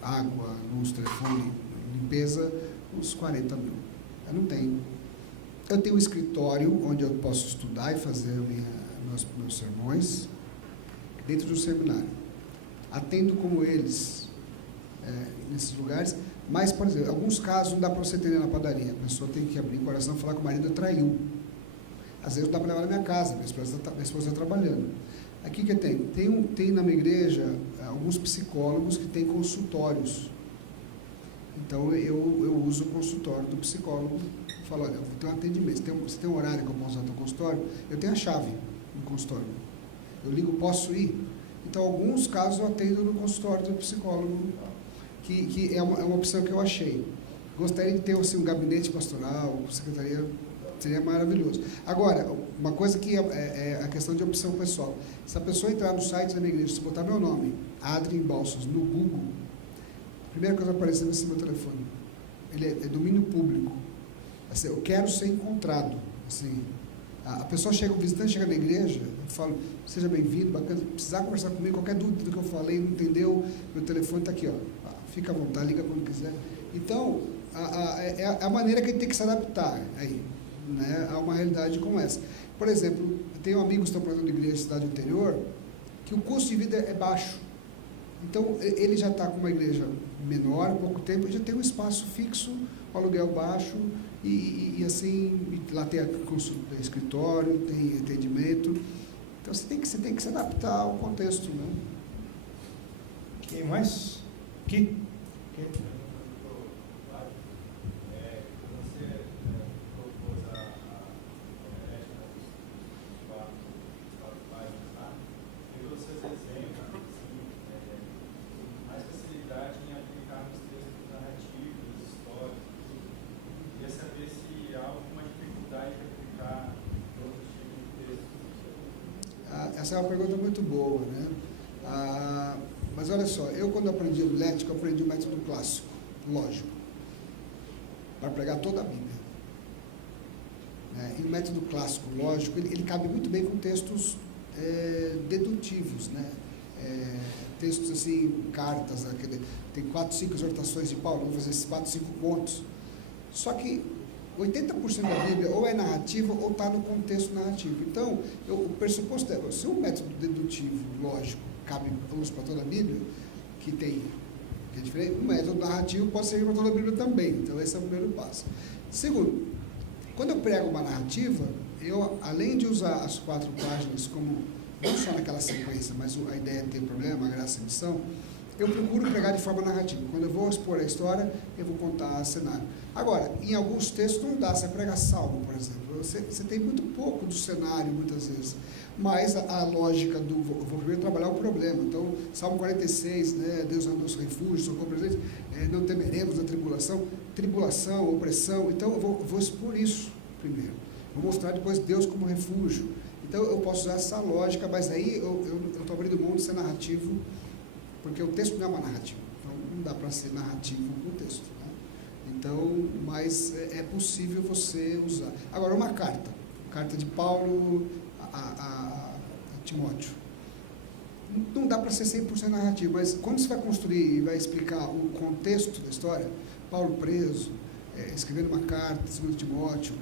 água, luz, telefone, limpeza, uns 40 mil. Eu não tenho. Eu tenho um escritório onde eu posso estudar e fazer meus sermões dentro do seminário. Atendo como eles nesses lugares, mas, por exemplo, em alguns casos não dá para você atender na padaria. A pessoa tem que abrir o coração e falar que o marido traiu. Às vezes não dá para levar na minha casa, minha esposa está trabalhando. Aqui que tem na minha igreja alguns psicólogos que têm consultórios. Então eu uso o consultório do psicólogo. Falo, olha, eu tenho um atendimento, você tem um horário que eu posso usar no teu consultório? Eu tenho a chave no consultório. Eu ligo, posso ir? Então, em alguns casos eu atendo no consultório do psicólogo, que é uma opção que eu achei. Gostaria de ter assim, um gabinete pastoral, secretaria, seria maravilhoso. Agora, uma coisa que é a questão de opção pessoal. Se a pessoa entrar no site da minha igreja, se botar meu nome, Adrien Balsas, no Google, a primeira coisa que vai aparecer vai ser meu telefone. Ele é domínio público. Assim, eu quero ser encontrado. Assim, a pessoa chega, o visitante chega na igreja, eu falo, seja bem-vindo, bacana, se precisar conversar comigo, qualquer dúvida do que eu falei, não entendeu, meu telefone está aqui, ó. Fica à vontade, liga quando quiser. Então, é a maneira que a gente tem que se adaptar aí, né, a uma realidade como essa. Por exemplo, eu tenho amigos que estão plantando igreja na cidade interior, que o custo de vida é baixo. Então, ele já está com uma igreja menor, há pouco tempo, já tem um espaço fixo, um aluguel baixo, e assim, lá tem escritório, tem atendimento. Então, você tem que se adaptar ao contexto, né? Quem mais? Quem? Você propôs a homenagem dos quatro páginas lá, e vocês exemplos, mais facilidade em aplicar nos textos narrativos, históricos. Queria saber se há alguma dificuldade de aplicar outros tipos de textos. Essa é uma pergunta muito boa, né? Mas olha só, eu quando aprendi homilética, eu aprendi o método clássico, lógico, para pregar toda a Bíblia. E o método clássico, lógico, ele cabe muito bem com textos dedutivos, né? Textos assim, cartas, tem 4, 5 exortações de Paulo, vamos fazer esses 4, 5 pontos. Só que 80% da Bíblia ou é narrativa ou está no contexto narrativo. Então, o pressuposto é, se o método dedutivo, lógico, cabe para toda a Bíblia, que é diferente, o método narrativo pode ser para toda a Bíblia também. Então, esse é o primeiro passo. Segundo, quando eu prego uma narrativa, eu, além de usar as 4 páginas como, não só naquela sequência, mas a ideia é ter problema, a graça e a missão, eu procuro pregar de forma narrativa. Quando eu vou expor a história, eu vou contar o cenário. Agora, em alguns textos não dá, você prega salmo, por exemplo. Você tem muito pouco do cenário, muitas vezes. Mas a lógica vou primeiro trabalhar o problema. Então, Salmo 46, né, Deus é o nosso refúgio, socorro presente, não temeremos a tribulação, opressão. Então, eu vou expor isso primeiro. Vou mostrar depois Deus como refúgio. Então, eu posso usar essa lógica, mas aí eu estou abrindo mão de ser narrativo, porque o texto não é uma narrativa. Então, não dá para ser narrativo com o texto. Né? Então, mas é possível você usar. Agora, uma carta de Paulo a Timóteo. Não dá para ser 100% narrativo, mas quando você vai construir e vai explicar o contexto da história, Paulo preso, escrevendo uma carta, 2 Timóteo,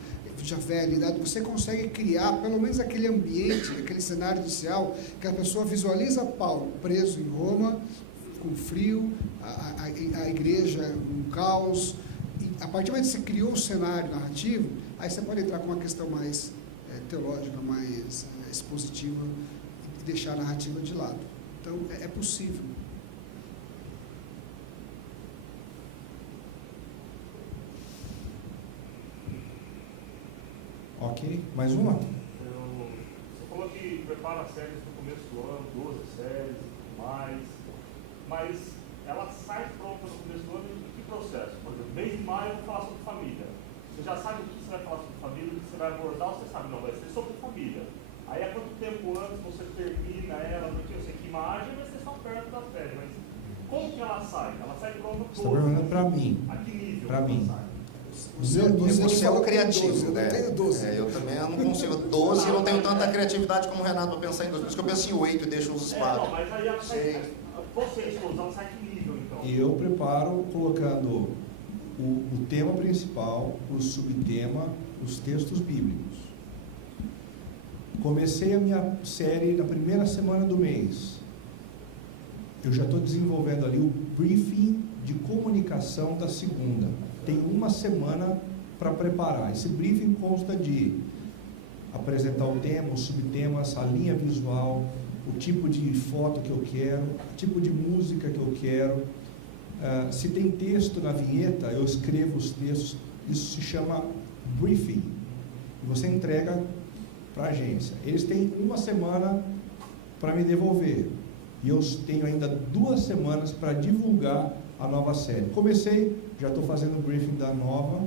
já velho, você consegue criar pelo menos aquele ambiente, aquele cenário inicial, que a pessoa visualiza Paulo preso em Roma, com frio, a igreja um caos, e a partir do momento que você criou o cenário narrativo, aí você pode entrar com uma questão mais teológica, mais expositiva, e deixar a narrativa de lado. Então, é possível. Ok, mais uma? Você falou que prepara séries no começo do ano, 12 séries, mais, mas ela sai pronta no começo do ano em que processo? Por exemplo, mês de maio eu vou falar sobre família. Você já sabe o que você vai falar sobre família, o que você vai abordar, você sabe, não, vai ser sobre família. Aí há quanto tempo antes você termina ela, porque eu sei que imagem vai ser só perto da série, mas como que ela sai? Ela sai pronta Você está perguntando para mim. A que nível? Para mim. Sai? Você é o criativo. Eu não tenho 12. Eu também não consigo. 12 eu não tenho tanta criatividade como o Renato para pensar em 12. Por isso que eu penso em 8 e deixo os espaços. Não, mas aí ela sai. Você, explosão, sai que nível então? E eu preparo colocando o tema principal, o subtema, os textos bíblicos. Comecei a minha série na primeira semana do mês. Eu já estou desenvolvendo ali o briefing de comunicação da segunda. Tem uma semana para preparar. Esse briefing consta de apresentar o tema, os subtemas, a linha visual, o tipo de foto que eu quero, o tipo de música que eu quero. Se tem texto na vinheta, eu escrevo os textos. Isso se chama briefing. E você entrega para a agência. Eles têm uma semana para me devolver. E eu tenho ainda 2 semanas para divulgar a nova série. Comecei, já estou fazendo o briefing da nova.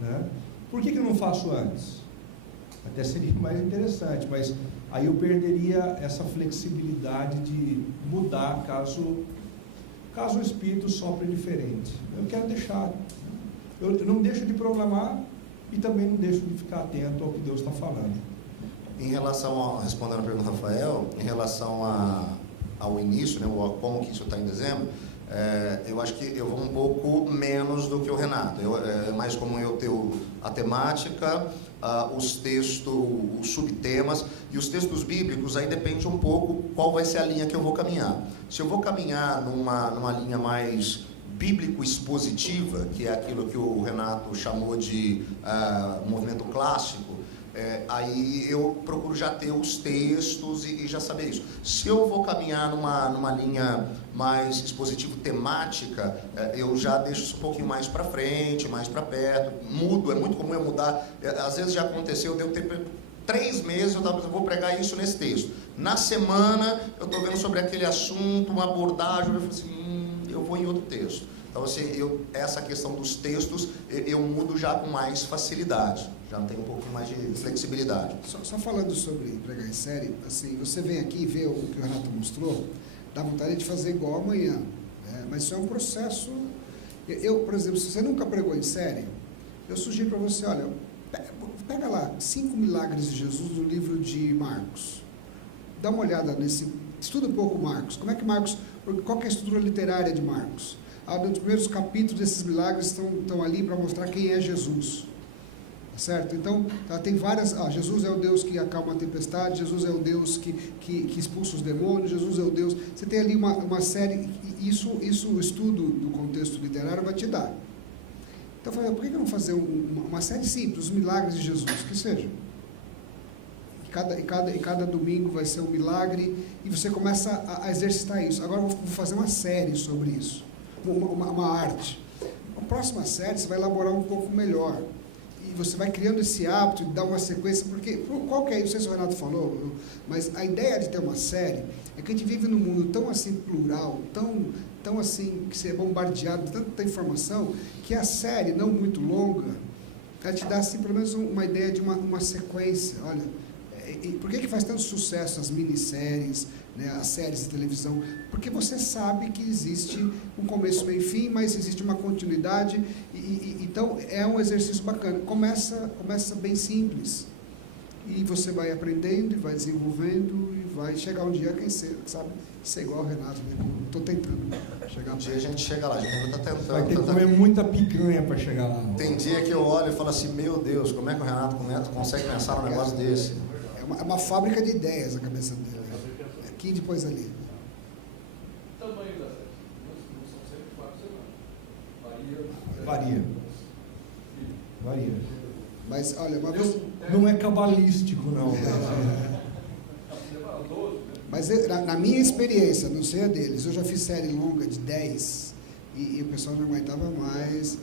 Né? Por que eu não faço antes? Até seria mais interessante, mas aí eu perderia essa flexibilidade de mudar caso o espírito sopre diferente. Eu quero deixar. Eu não deixo de programar e também não deixo de ficar atento ao que Deus está falando. Em relação respondendo a pergunta do Rafael, em relação ao início, né, como que isso está em dezembro, eu acho que eu vou um pouco menos do que o Renato. É mais como eu ter a temática, os textos, os subtemas, e os textos bíblicos, aí depende um pouco qual vai ser a linha que eu vou caminhar. Se eu vou caminhar numa linha mais bíblico-expositiva, que é aquilo que o Renato chamou de movimento clássico, aí eu procuro já ter os textos e já saber isso. Se eu vou caminhar numa linha mais expositivo-temática, eu já deixo isso um pouquinho mais para frente, mais para perto, mudo, é muito comum eu mudar. Às vezes já aconteceu, eu devo ter 3 meses, eu vou pregar isso nesse texto. Na semana, eu estou vendo sobre aquele assunto, uma abordagem, eu falo assim, eu vou em outro texto. Então, assim, essa questão dos textos, eu mudo já com mais facilidade. Já tenho um pouco mais de flexibilidade. Só falando sobre pregar em série, assim, você vem aqui e vê o que o Renato mostrou, dá vontade de fazer igual amanhã, né? Mas isso é um processo. Por exemplo, se você nunca pregou em série, eu sugiro para você, olha, pega lá 5 milagres de Jesus no livro de Marcos. Dá uma olhada estuda um pouco Marcos. Como é que Marcos, qual que é a estrutura literária de Marcos? Nos primeiros capítulos desses milagres estão ali para mostrar quem é Jesus. Certo? Então, tem várias. Jesus é o Deus que acalma a tempestade, Jesus é o Deus que expulsa os demônios, Jesus é o Deus. Você tem ali uma série, isso o estudo do contexto literário vai te dar. Então, eu falei, por que não fazer uma série simples, os milagres de Jesus, que seja? E cada domingo vai ser um milagre, e você começa a exercitar isso. Agora eu vou fazer uma série sobre isso, uma arte. A próxima série você vai elaborar um pouco melhor. E você vai criando esse hábito de dar uma sequência, porque, qual que é, não sei se o Renato falou, mas a ideia de ter uma série é que a gente vive num mundo tão assim plural, tão assim, que você é bombardeado de tanta informação, que a série, não muito longa, ela te dá assim, pelo menos uma ideia de uma sequência. Olha, por que faz tanto sucesso as minisséries, né, as séries de televisão? Porque você sabe que existe um começo, meio e fim, mas existe uma continuidade, então é um exercício bacana. Começa bem simples, e você vai aprendendo, e vai desenvolvendo, e vai chegar um dia, quem sabe, ser igual ao Renato, né? Estou tentando chegar. Um dia a gente chega lá, a gente ainda está tentando. Vai ter que comer muita picanha para chegar lá. Tem dia que eu olho e falo assim, meu Deus, como é que o Renato consegue pensar num negócio desse? É uma fábrica de ideias a cabeça dele. Aqui e depois ali. O tamanho da série? Não são sempre 4 semanas. Varia. Mas, olha, uma vez... Não é cabalístico, não. Mas na minha experiência, não sei a deles, eu já fiz série longa de 10 e o pessoal não aguentava mais.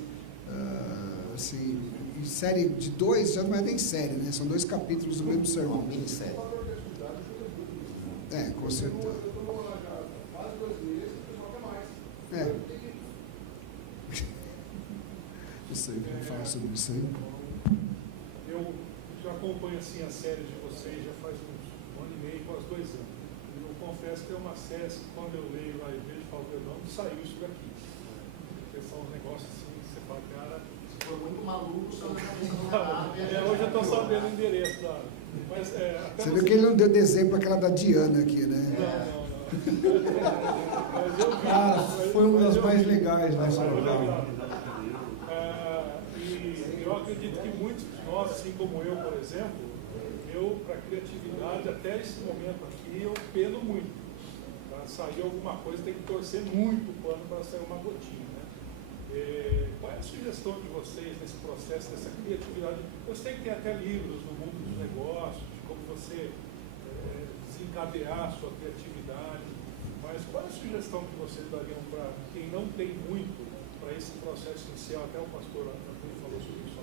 Assim, e série de 2 já não é nem série, né? São 2 capítulos do mesmo sermão. Uma minissérie. Com certeza. Você vai falar sobre isso aí? Eu já acompanho assim a série de vocês já faz uns 1 ano e meio, quase 2 anos. E eu confesso que é uma série que quando eu leio lá e vejo, eu falo, não saiu isso daqui. Porque são uns negócios assim, que você fala, cara... Se for muito maluco, só na cabeça do Renato. Hoje eu estou sabendo o endereço da... Mas, até Você viu que ele não deu desenho para aquela da Diana aqui, né? Não. Mas eu vi. Cara, foi uma das mais legais nessa novela. E eu acredito que muitos de nós, assim como eu, por exemplo, eu, para criatividade, até esse momento aqui, eu peno muito. Para sair alguma coisa, tem que torcer muito o pano para sair uma gotinha, né? Qual é a sugestão de vocês nesse processo, dessa criatividade? Eu sei que tem até livros no mundo dos negócios, de como você desencadear a sua criatividade, mas qual é a sugestão que vocês dariam para quem não tem muito para esse processo inicial? Até o pastor Antônio falou sobre isso.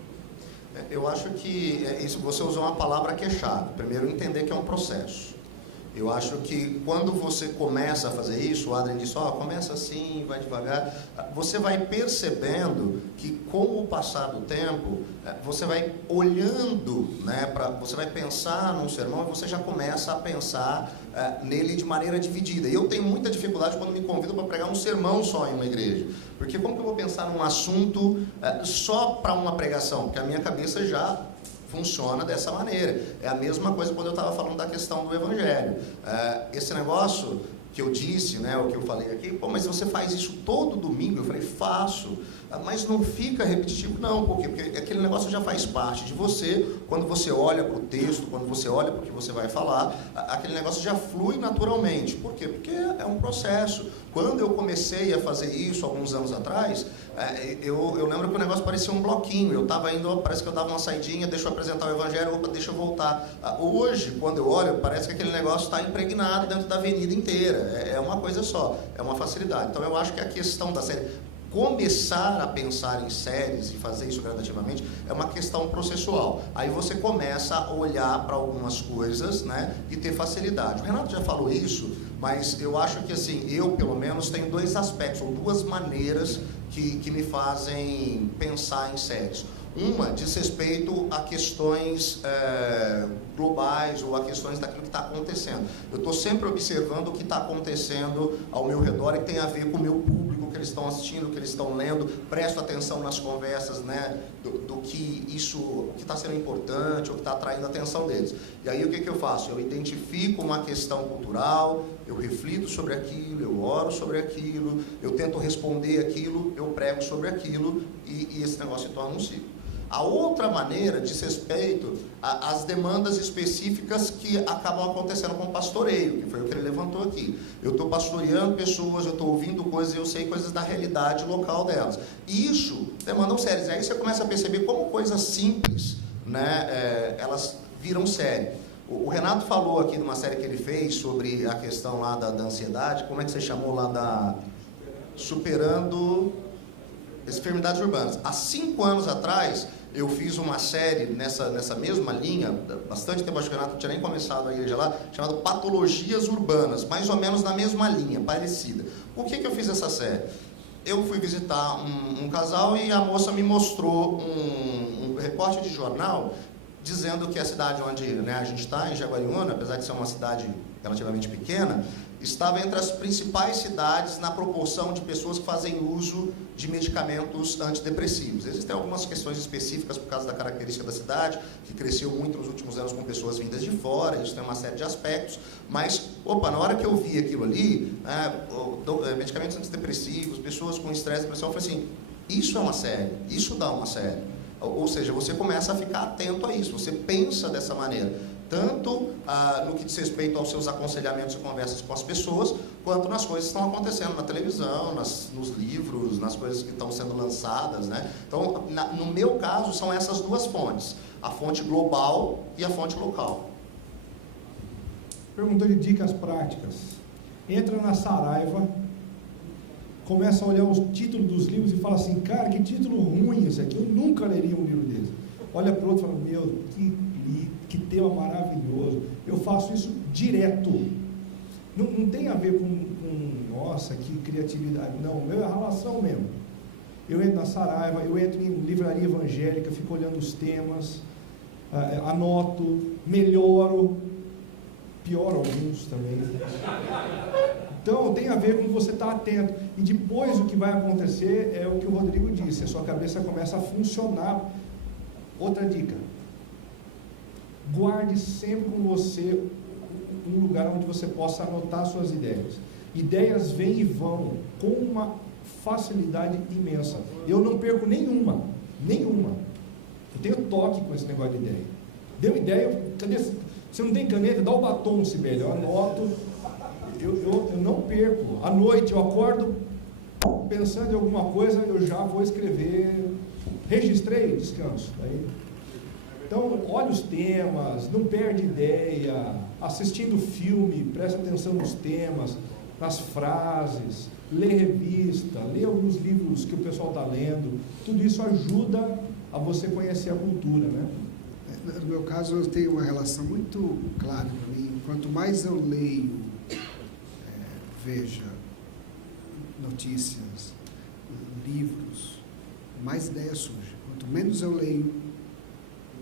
Eu acho que isso, você usou uma palavra que é chave. Primeiro, entender que é um processo. Eu acho que quando você começa a fazer isso, o Adrien disse, começa assim, vai devagar, você vai percebendo que com o passar do tempo, você vai olhando, né, você vai pensar num sermão e você já começa a pensar nele de maneira dividida. E eu tenho muita dificuldade quando me convidam para pregar um sermão só em uma igreja. Porque como que eu vou pensar num assunto só para uma pregação? Porque a minha cabeça já funciona dessa maneira. É a mesma coisa quando eu estava falando da questão do Evangelho. Esse negócio que eu disse, né, o que eu falei aqui, mas você faz isso todo domingo? Eu falei, faço, mas não fica repetitivo, não, porque aquele negócio já faz parte de você. Quando você olha para o texto, quando você olha para o que você vai falar, aquele negócio já flui naturalmente. Por quê? Porque é um processo. Quando eu comecei a fazer isso, alguns anos atrás, eu lembro que o negócio parecia um bloquinho. Eu estava indo, parece que eu dava uma saidinha, deixa eu apresentar o Evangelho, deixa eu voltar. Hoje, quando eu olho, parece que aquele negócio está impregnado dentro da avenida inteira. É uma coisa só, é uma facilidade. Então eu acho que a questão da série, começar a pensar em séries e fazer isso gradativamente, é uma questão processual. Aí você começa a olhar para algumas coisas, né, e ter facilidade. O Renato já falou isso, mas eu acho que assim, eu pelo menos tenho 2 aspectos, ou 2 maneiras que me fazem pensar em séries. Uma diz respeito a questões globais ou a questões daquilo que está acontecendo. Eu estou sempre observando o que está acontecendo ao meu redor e tem a ver com o meu público, o que eles estão assistindo, o que eles estão lendo. Presto atenção nas conversas, né, do que isso, o que está sendo importante, o que está atraindo a atenção deles. E aí o que eu faço? Eu identifico uma questão cultural, eu reflito sobre aquilo, eu oro sobre aquilo, eu tento responder aquilo, eu prego sobre aquilo e esse negócio se torna um ciclo. A outra maneira diz respeito às demandas específicas que acabam acontecendo com o pastoreio, que foi o que ele levantou aqui. Eu estou pastoreando pessoas, eu estou ouvindo coisas, eu sei coisas da realidade local delas. Isso demandam séries. Aí você começa a perceber como coisas simples, né, elas viram série. O Renato falou aqui de uma série que ele fez sobre a questão lá da ansiedade. Como é que você chamou lá da... Superando enfermidades urbanas. Há 5 anos atrás, eu fiz uma série nessa mesma linha, bastante tempo, acho que o Renato não tinha nem começado a igreja lá, chamada Patologias Urbanas, mais ou menos na mesma linha, parecida. Por que eu fiz essa série? Eu fui visitar um casal e a moça me mostrou um recorte de jornal dizendo que a cidade onde, né, a gente está, em Jaguariúna, apesar de ser uma cidade relativamente pequena, estava entre as principais cidades na proporção de pessoas que fazem uso de medicamentos antidepressivos. Existem algumas questões específicas por causa da característica da cidade, que cresceu muito nos últimos anos com pessoas vindas de fora, isso tem uma série de aspectos, mas, na hora que eu vi aquilo ali, medicamentos antidepressivos, pessoas com estresse e depressão, eu falei assim, isso é uma série, isso dá uma série. Ou seja, você começa a ficar atento a isso, você pensa dessa maneira, tanto no que diz respeito aos seus aconselhamentos e conversas com as pessoas, quanto nas coisas que estão acontecendo na televisão, nos livros, nas coisas que estão sendo lançadas, né? Então, no meu caso, são essas 2 fontes, a fonte global e a fonte local. Perguntou de dicas práticas. Entra na Saraiva, começa a olhar os títulos dos livros e fala assim, cara, que título ruim esse aqui, eu nunca leria um livro desse. Olha para o outro e fala, meu, que tema maravilhoso. Eu faço isso direto. Não tem a ver com nossa, que criatividade. Não, meu é a relação mesmo. Eu entro na Saraiva, eu entro em livraria evangélica, fico olhando os temas, anoto, melhoro, pioro alguns também. Então tem a ver com você estar atento. E depois o que vai acontecer é o que o Rodrigo disse, a sua cabeça começa a funcionar. Outra dica: guarde sempre com você um lugar onde você possa anotar suas ideias. Ideias vêm e vão com uma facilidade imensa. Eu não perco nenhuma. Eu tenho toque com esse negócio de ideia. Deu ideia, cadê? Você não tem caneta? Dá o batom, Sibeli, eu anoto. Eu não perco. À noite eu acordo pensando em alguma coisa, eu já vou escrever. Registrei, descanso. Então, olha os temas, não perde ideia. Assistindo filme, presta atenção nos temas, nas frases, lê revista, lê alguns livros que o pessoal está lendo. Tudo isso ajuda a você conhecer a cultura, né? No meu caso, eu tenho uma relação muito clara para mim. Quanto mais eu leio, veja notícias, livros, mais ideia surge. Quanto menos eu leio,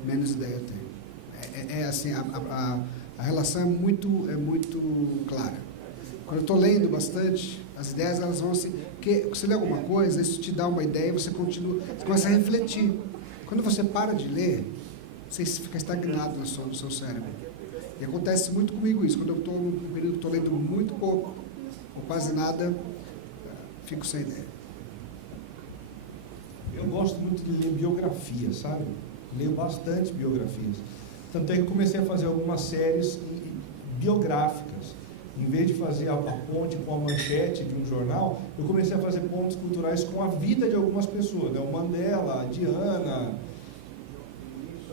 menos ideia eu tenho. Assim, a relação é muito clara. Quando eu estou lendo bastante, as ideias elas vão assim, porque você lê alguma coisa, isso te dá uma ideia e você continua, você começa a refletir. Quando você para de ler, você fica estagnado no seu cérebro. E acontece muito comigo isso. Quando eu estou num período que estou lendo muito pouco, ou quase nada, fico sem ideia. Eu gosto muito de ler biografias, sabe? Leio bastante biografias. Tanto é que comecei a fazer algumas séries biográficas. Em vez de fazer a ponte com a manchete de um jornal, eu comecei a fazer pontos culturais com a vida de algumas pessoas, né? O Mandela, a Diana.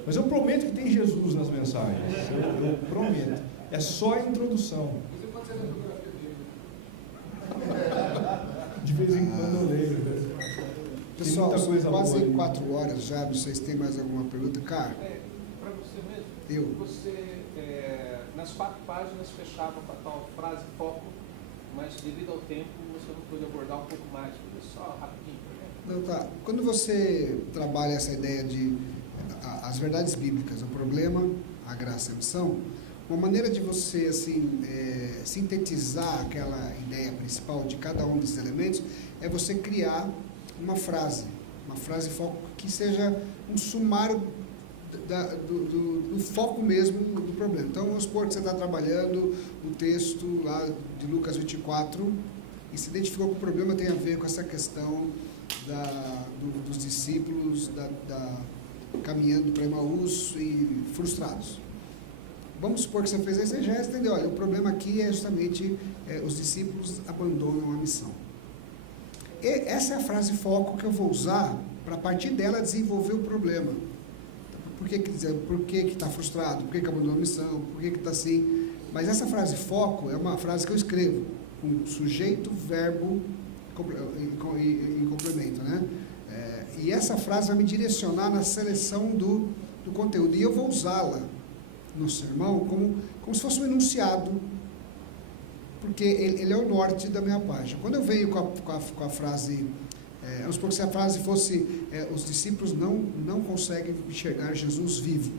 Mas eu prometo que tem Jesus nas mensagens. Eu prometo. É só a introdução. Você pode ser a biografia dele. De vez em quando eu leio. Pessoal, muita coisa quase boa, 4 horas já. Vocês têm mais alguma pergunta? Cara, Para você mesmo, eu. você, nas 4 páginas, fechava com a tal frase foco, mas devido ao tempo, você não pôde abordar um pouco mais. Só rapidinho. Não, tá. Quando você trabalha essa ideia de as verdades bíblicas, o problema, a graça e a missão, uma maneira de você assim, sintetizar aquela ideia principal de cada um desses elementos é você criar uma frase foco que seja um sumário do foco mesmo do problema. Então, vamos supor que você está trabalhando o texto lá de Lucas 24 e se identificou que o problema tem a ver com essa questão dos discípulos caminhando para Emaús e frustrados. Vamos supor que você fez isso, você já entendeu, olha, o problema aqui é justamente os discípulos abandonam a missão. E essa é a frase foco que eu vou usar para a partir dela desenvolver o problema. Por que está frustrado? Por que abandonou a missão? Por que está assim? Mas essa frase foco é uma frase que eu escrevo com sujeito, verbo em complemento, né? E essa frase vai me direcionar na seleção do conteúdo. E eu vou usá-la no sermão como se fosse um enunciado, porque ele é o norte da minha página. Quando eu venho com a frase, vamos supor que se a frase fosse os discípulos não conseguem enxergar Jesus vivo,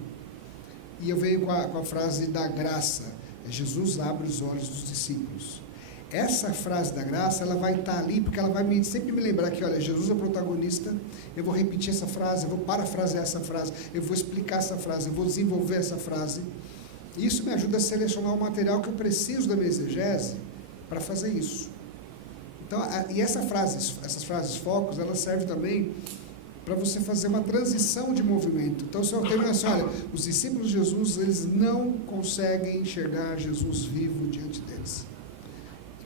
e eu venho com a frase da graça, Jesus abre os olhos dos discípulos. Essa frase da graça, ela vai estar ali, porque ela vai sempre me lembrar que, olha, Jesus é o protagonista, eu vou repetir essa frase, eu vou parafrasear essa frase, eu vou explicar essa frase, eu vou desenvolver essa frase. E isso me ajuda a selecionar o material que eu preciso da minha exegese para fazer isso. Então, e essas frases focos, elas servem também para você fazer uma transição de movimento. Então, se eu terminar assim, olha, os discípulos de Jesus, eles não conseguem enxergar Jesus vivo diante deles.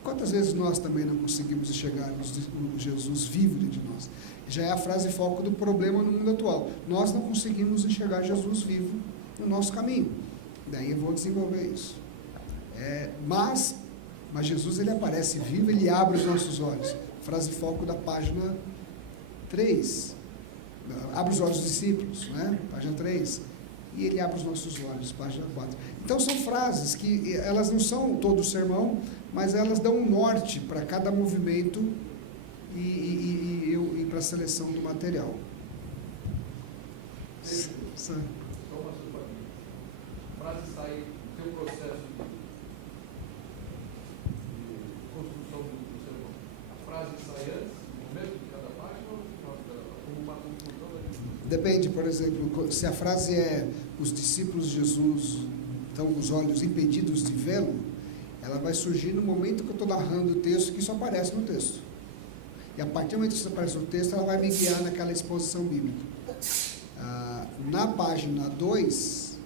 Quantas vezes nós também não conseguimos enxergar o Jesus vivo dentro de nós? Já é a frase foco do problema no mundo atual. Nós não conseguimos enxergar Jesus vivo no nosso caminho. Daí eu vou desenvolver isso. Mas Jesus, ele aparece vivo, ele abre os nossos olhos. Frase foco da página 3. Abre os olhos dos discípulos, né? Página 3. E ele abre os nossos olhos, página 4. Então são frases que elas não são todo o sermão, mas elas dão um norte para cada movimento e para a seleção do material. Então, uma sua frase sai do seu processo de construção do sermão. A frase sai antes, no começo de cada página ou no final de cada página? Como uma conclusão da gente? Depende, por exemplo, se a frase é os discípulos de Jesus estão com os olhos impedidos de vê-lo, ela vai surgir no momento que eu estou narrando o texto, que isso aparece no texto. E a partir do momento que isso aparece no texto, ela vai me guiar naquela exposição bíblica. Na página 2,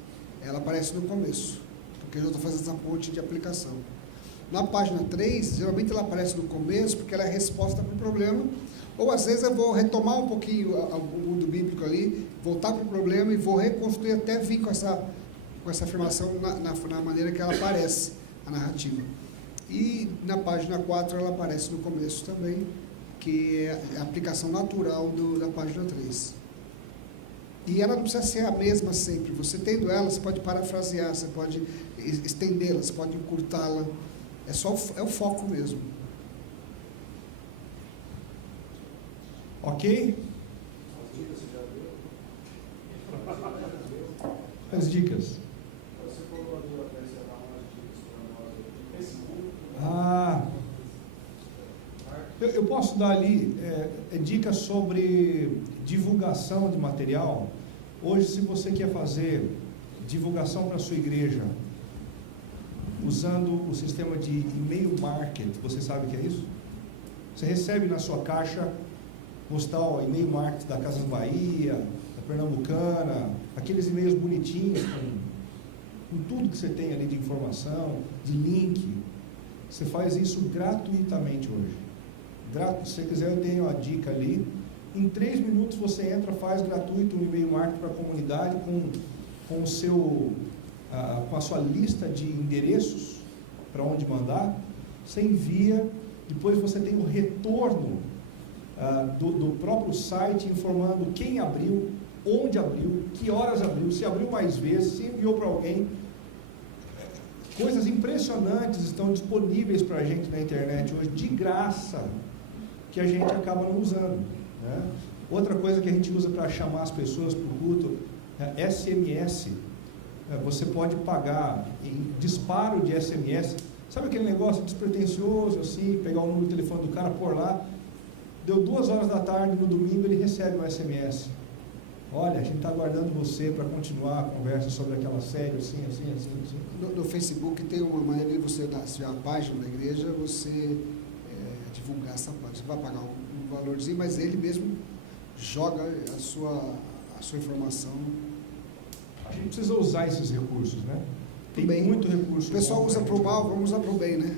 ela aparece no começo, porque eu já estou fazendo essa ponte de aplicação. Na página 3, geralmente ela aparece no começo, porque ela é a resposta para o problema, ou às vezes eu vou retomar um pouquinho o mundo bíblico ali, voltar para o problema e vou reconstruir até vir com essa afirmação na maneira que ela aparece, a narrativa. E na página 4 ela aparece no começo também, que é a aplicação natural da página 3. E ela não precisa ser a mesma sempre. Você tendo ela, você pode parafrasear, você pode estendê-la, você pode encurtá-la. É o foco mesmo. Ok? As dicas. Você falou ali até você dar umas dicas para nós no Facebook. Eu posso dar ali dicas sobre divulgação de material. Hoje, se você quer fazer divulgação para a sua igreja, usando o sistema de e-mail marketing, você sabe o que é isso? Você recebe na sua caixa postal e-mail marketing da Casas Bahia, da Pernambucana, aqueles e-mails bonitinhos com tudo que você tem ali de informação, de link. Você faz isso gratuitamente hoje. Se você quiser, eu tenho a dica ali. Em 3 minutos você entra, faz gratuito um e-mail marketing para a comunidade com a sua lista de endereços para onde mandar. Você envia, depois você tem o retorno do próprio site informando quem abriu, onde abriu, que horas abriu, se abriu mais vezes, se enviou para alguém. Coisas impressionantes estão disponíveis para a gente na internet hoje, de graça, que a gente acaba não usando, né? Outra coisa que a gente usa para chamar as pessoas para o culto é SMS. Você pode pagar em disparo de SMS. Sabe aquele negócio despretensioso, assim, pegar o número de telefone do cara, pôr lá, deu 2 horas da tarde no domingo, ele recebe um SMS. Olha, a gente está aguardando você para continuar a conversa sobre aquela série, assim. No Facebook tem uma maneira de você, se tiver a página da igreja, você divulgar essa página. Você vai pagar um valorzinho, mas ele mesmo joga a sua informação. A gente precisa usar esses recursos, né? Tem bem. muito recurso. O pessoal usa para o mal, vamos usar para o bem, né?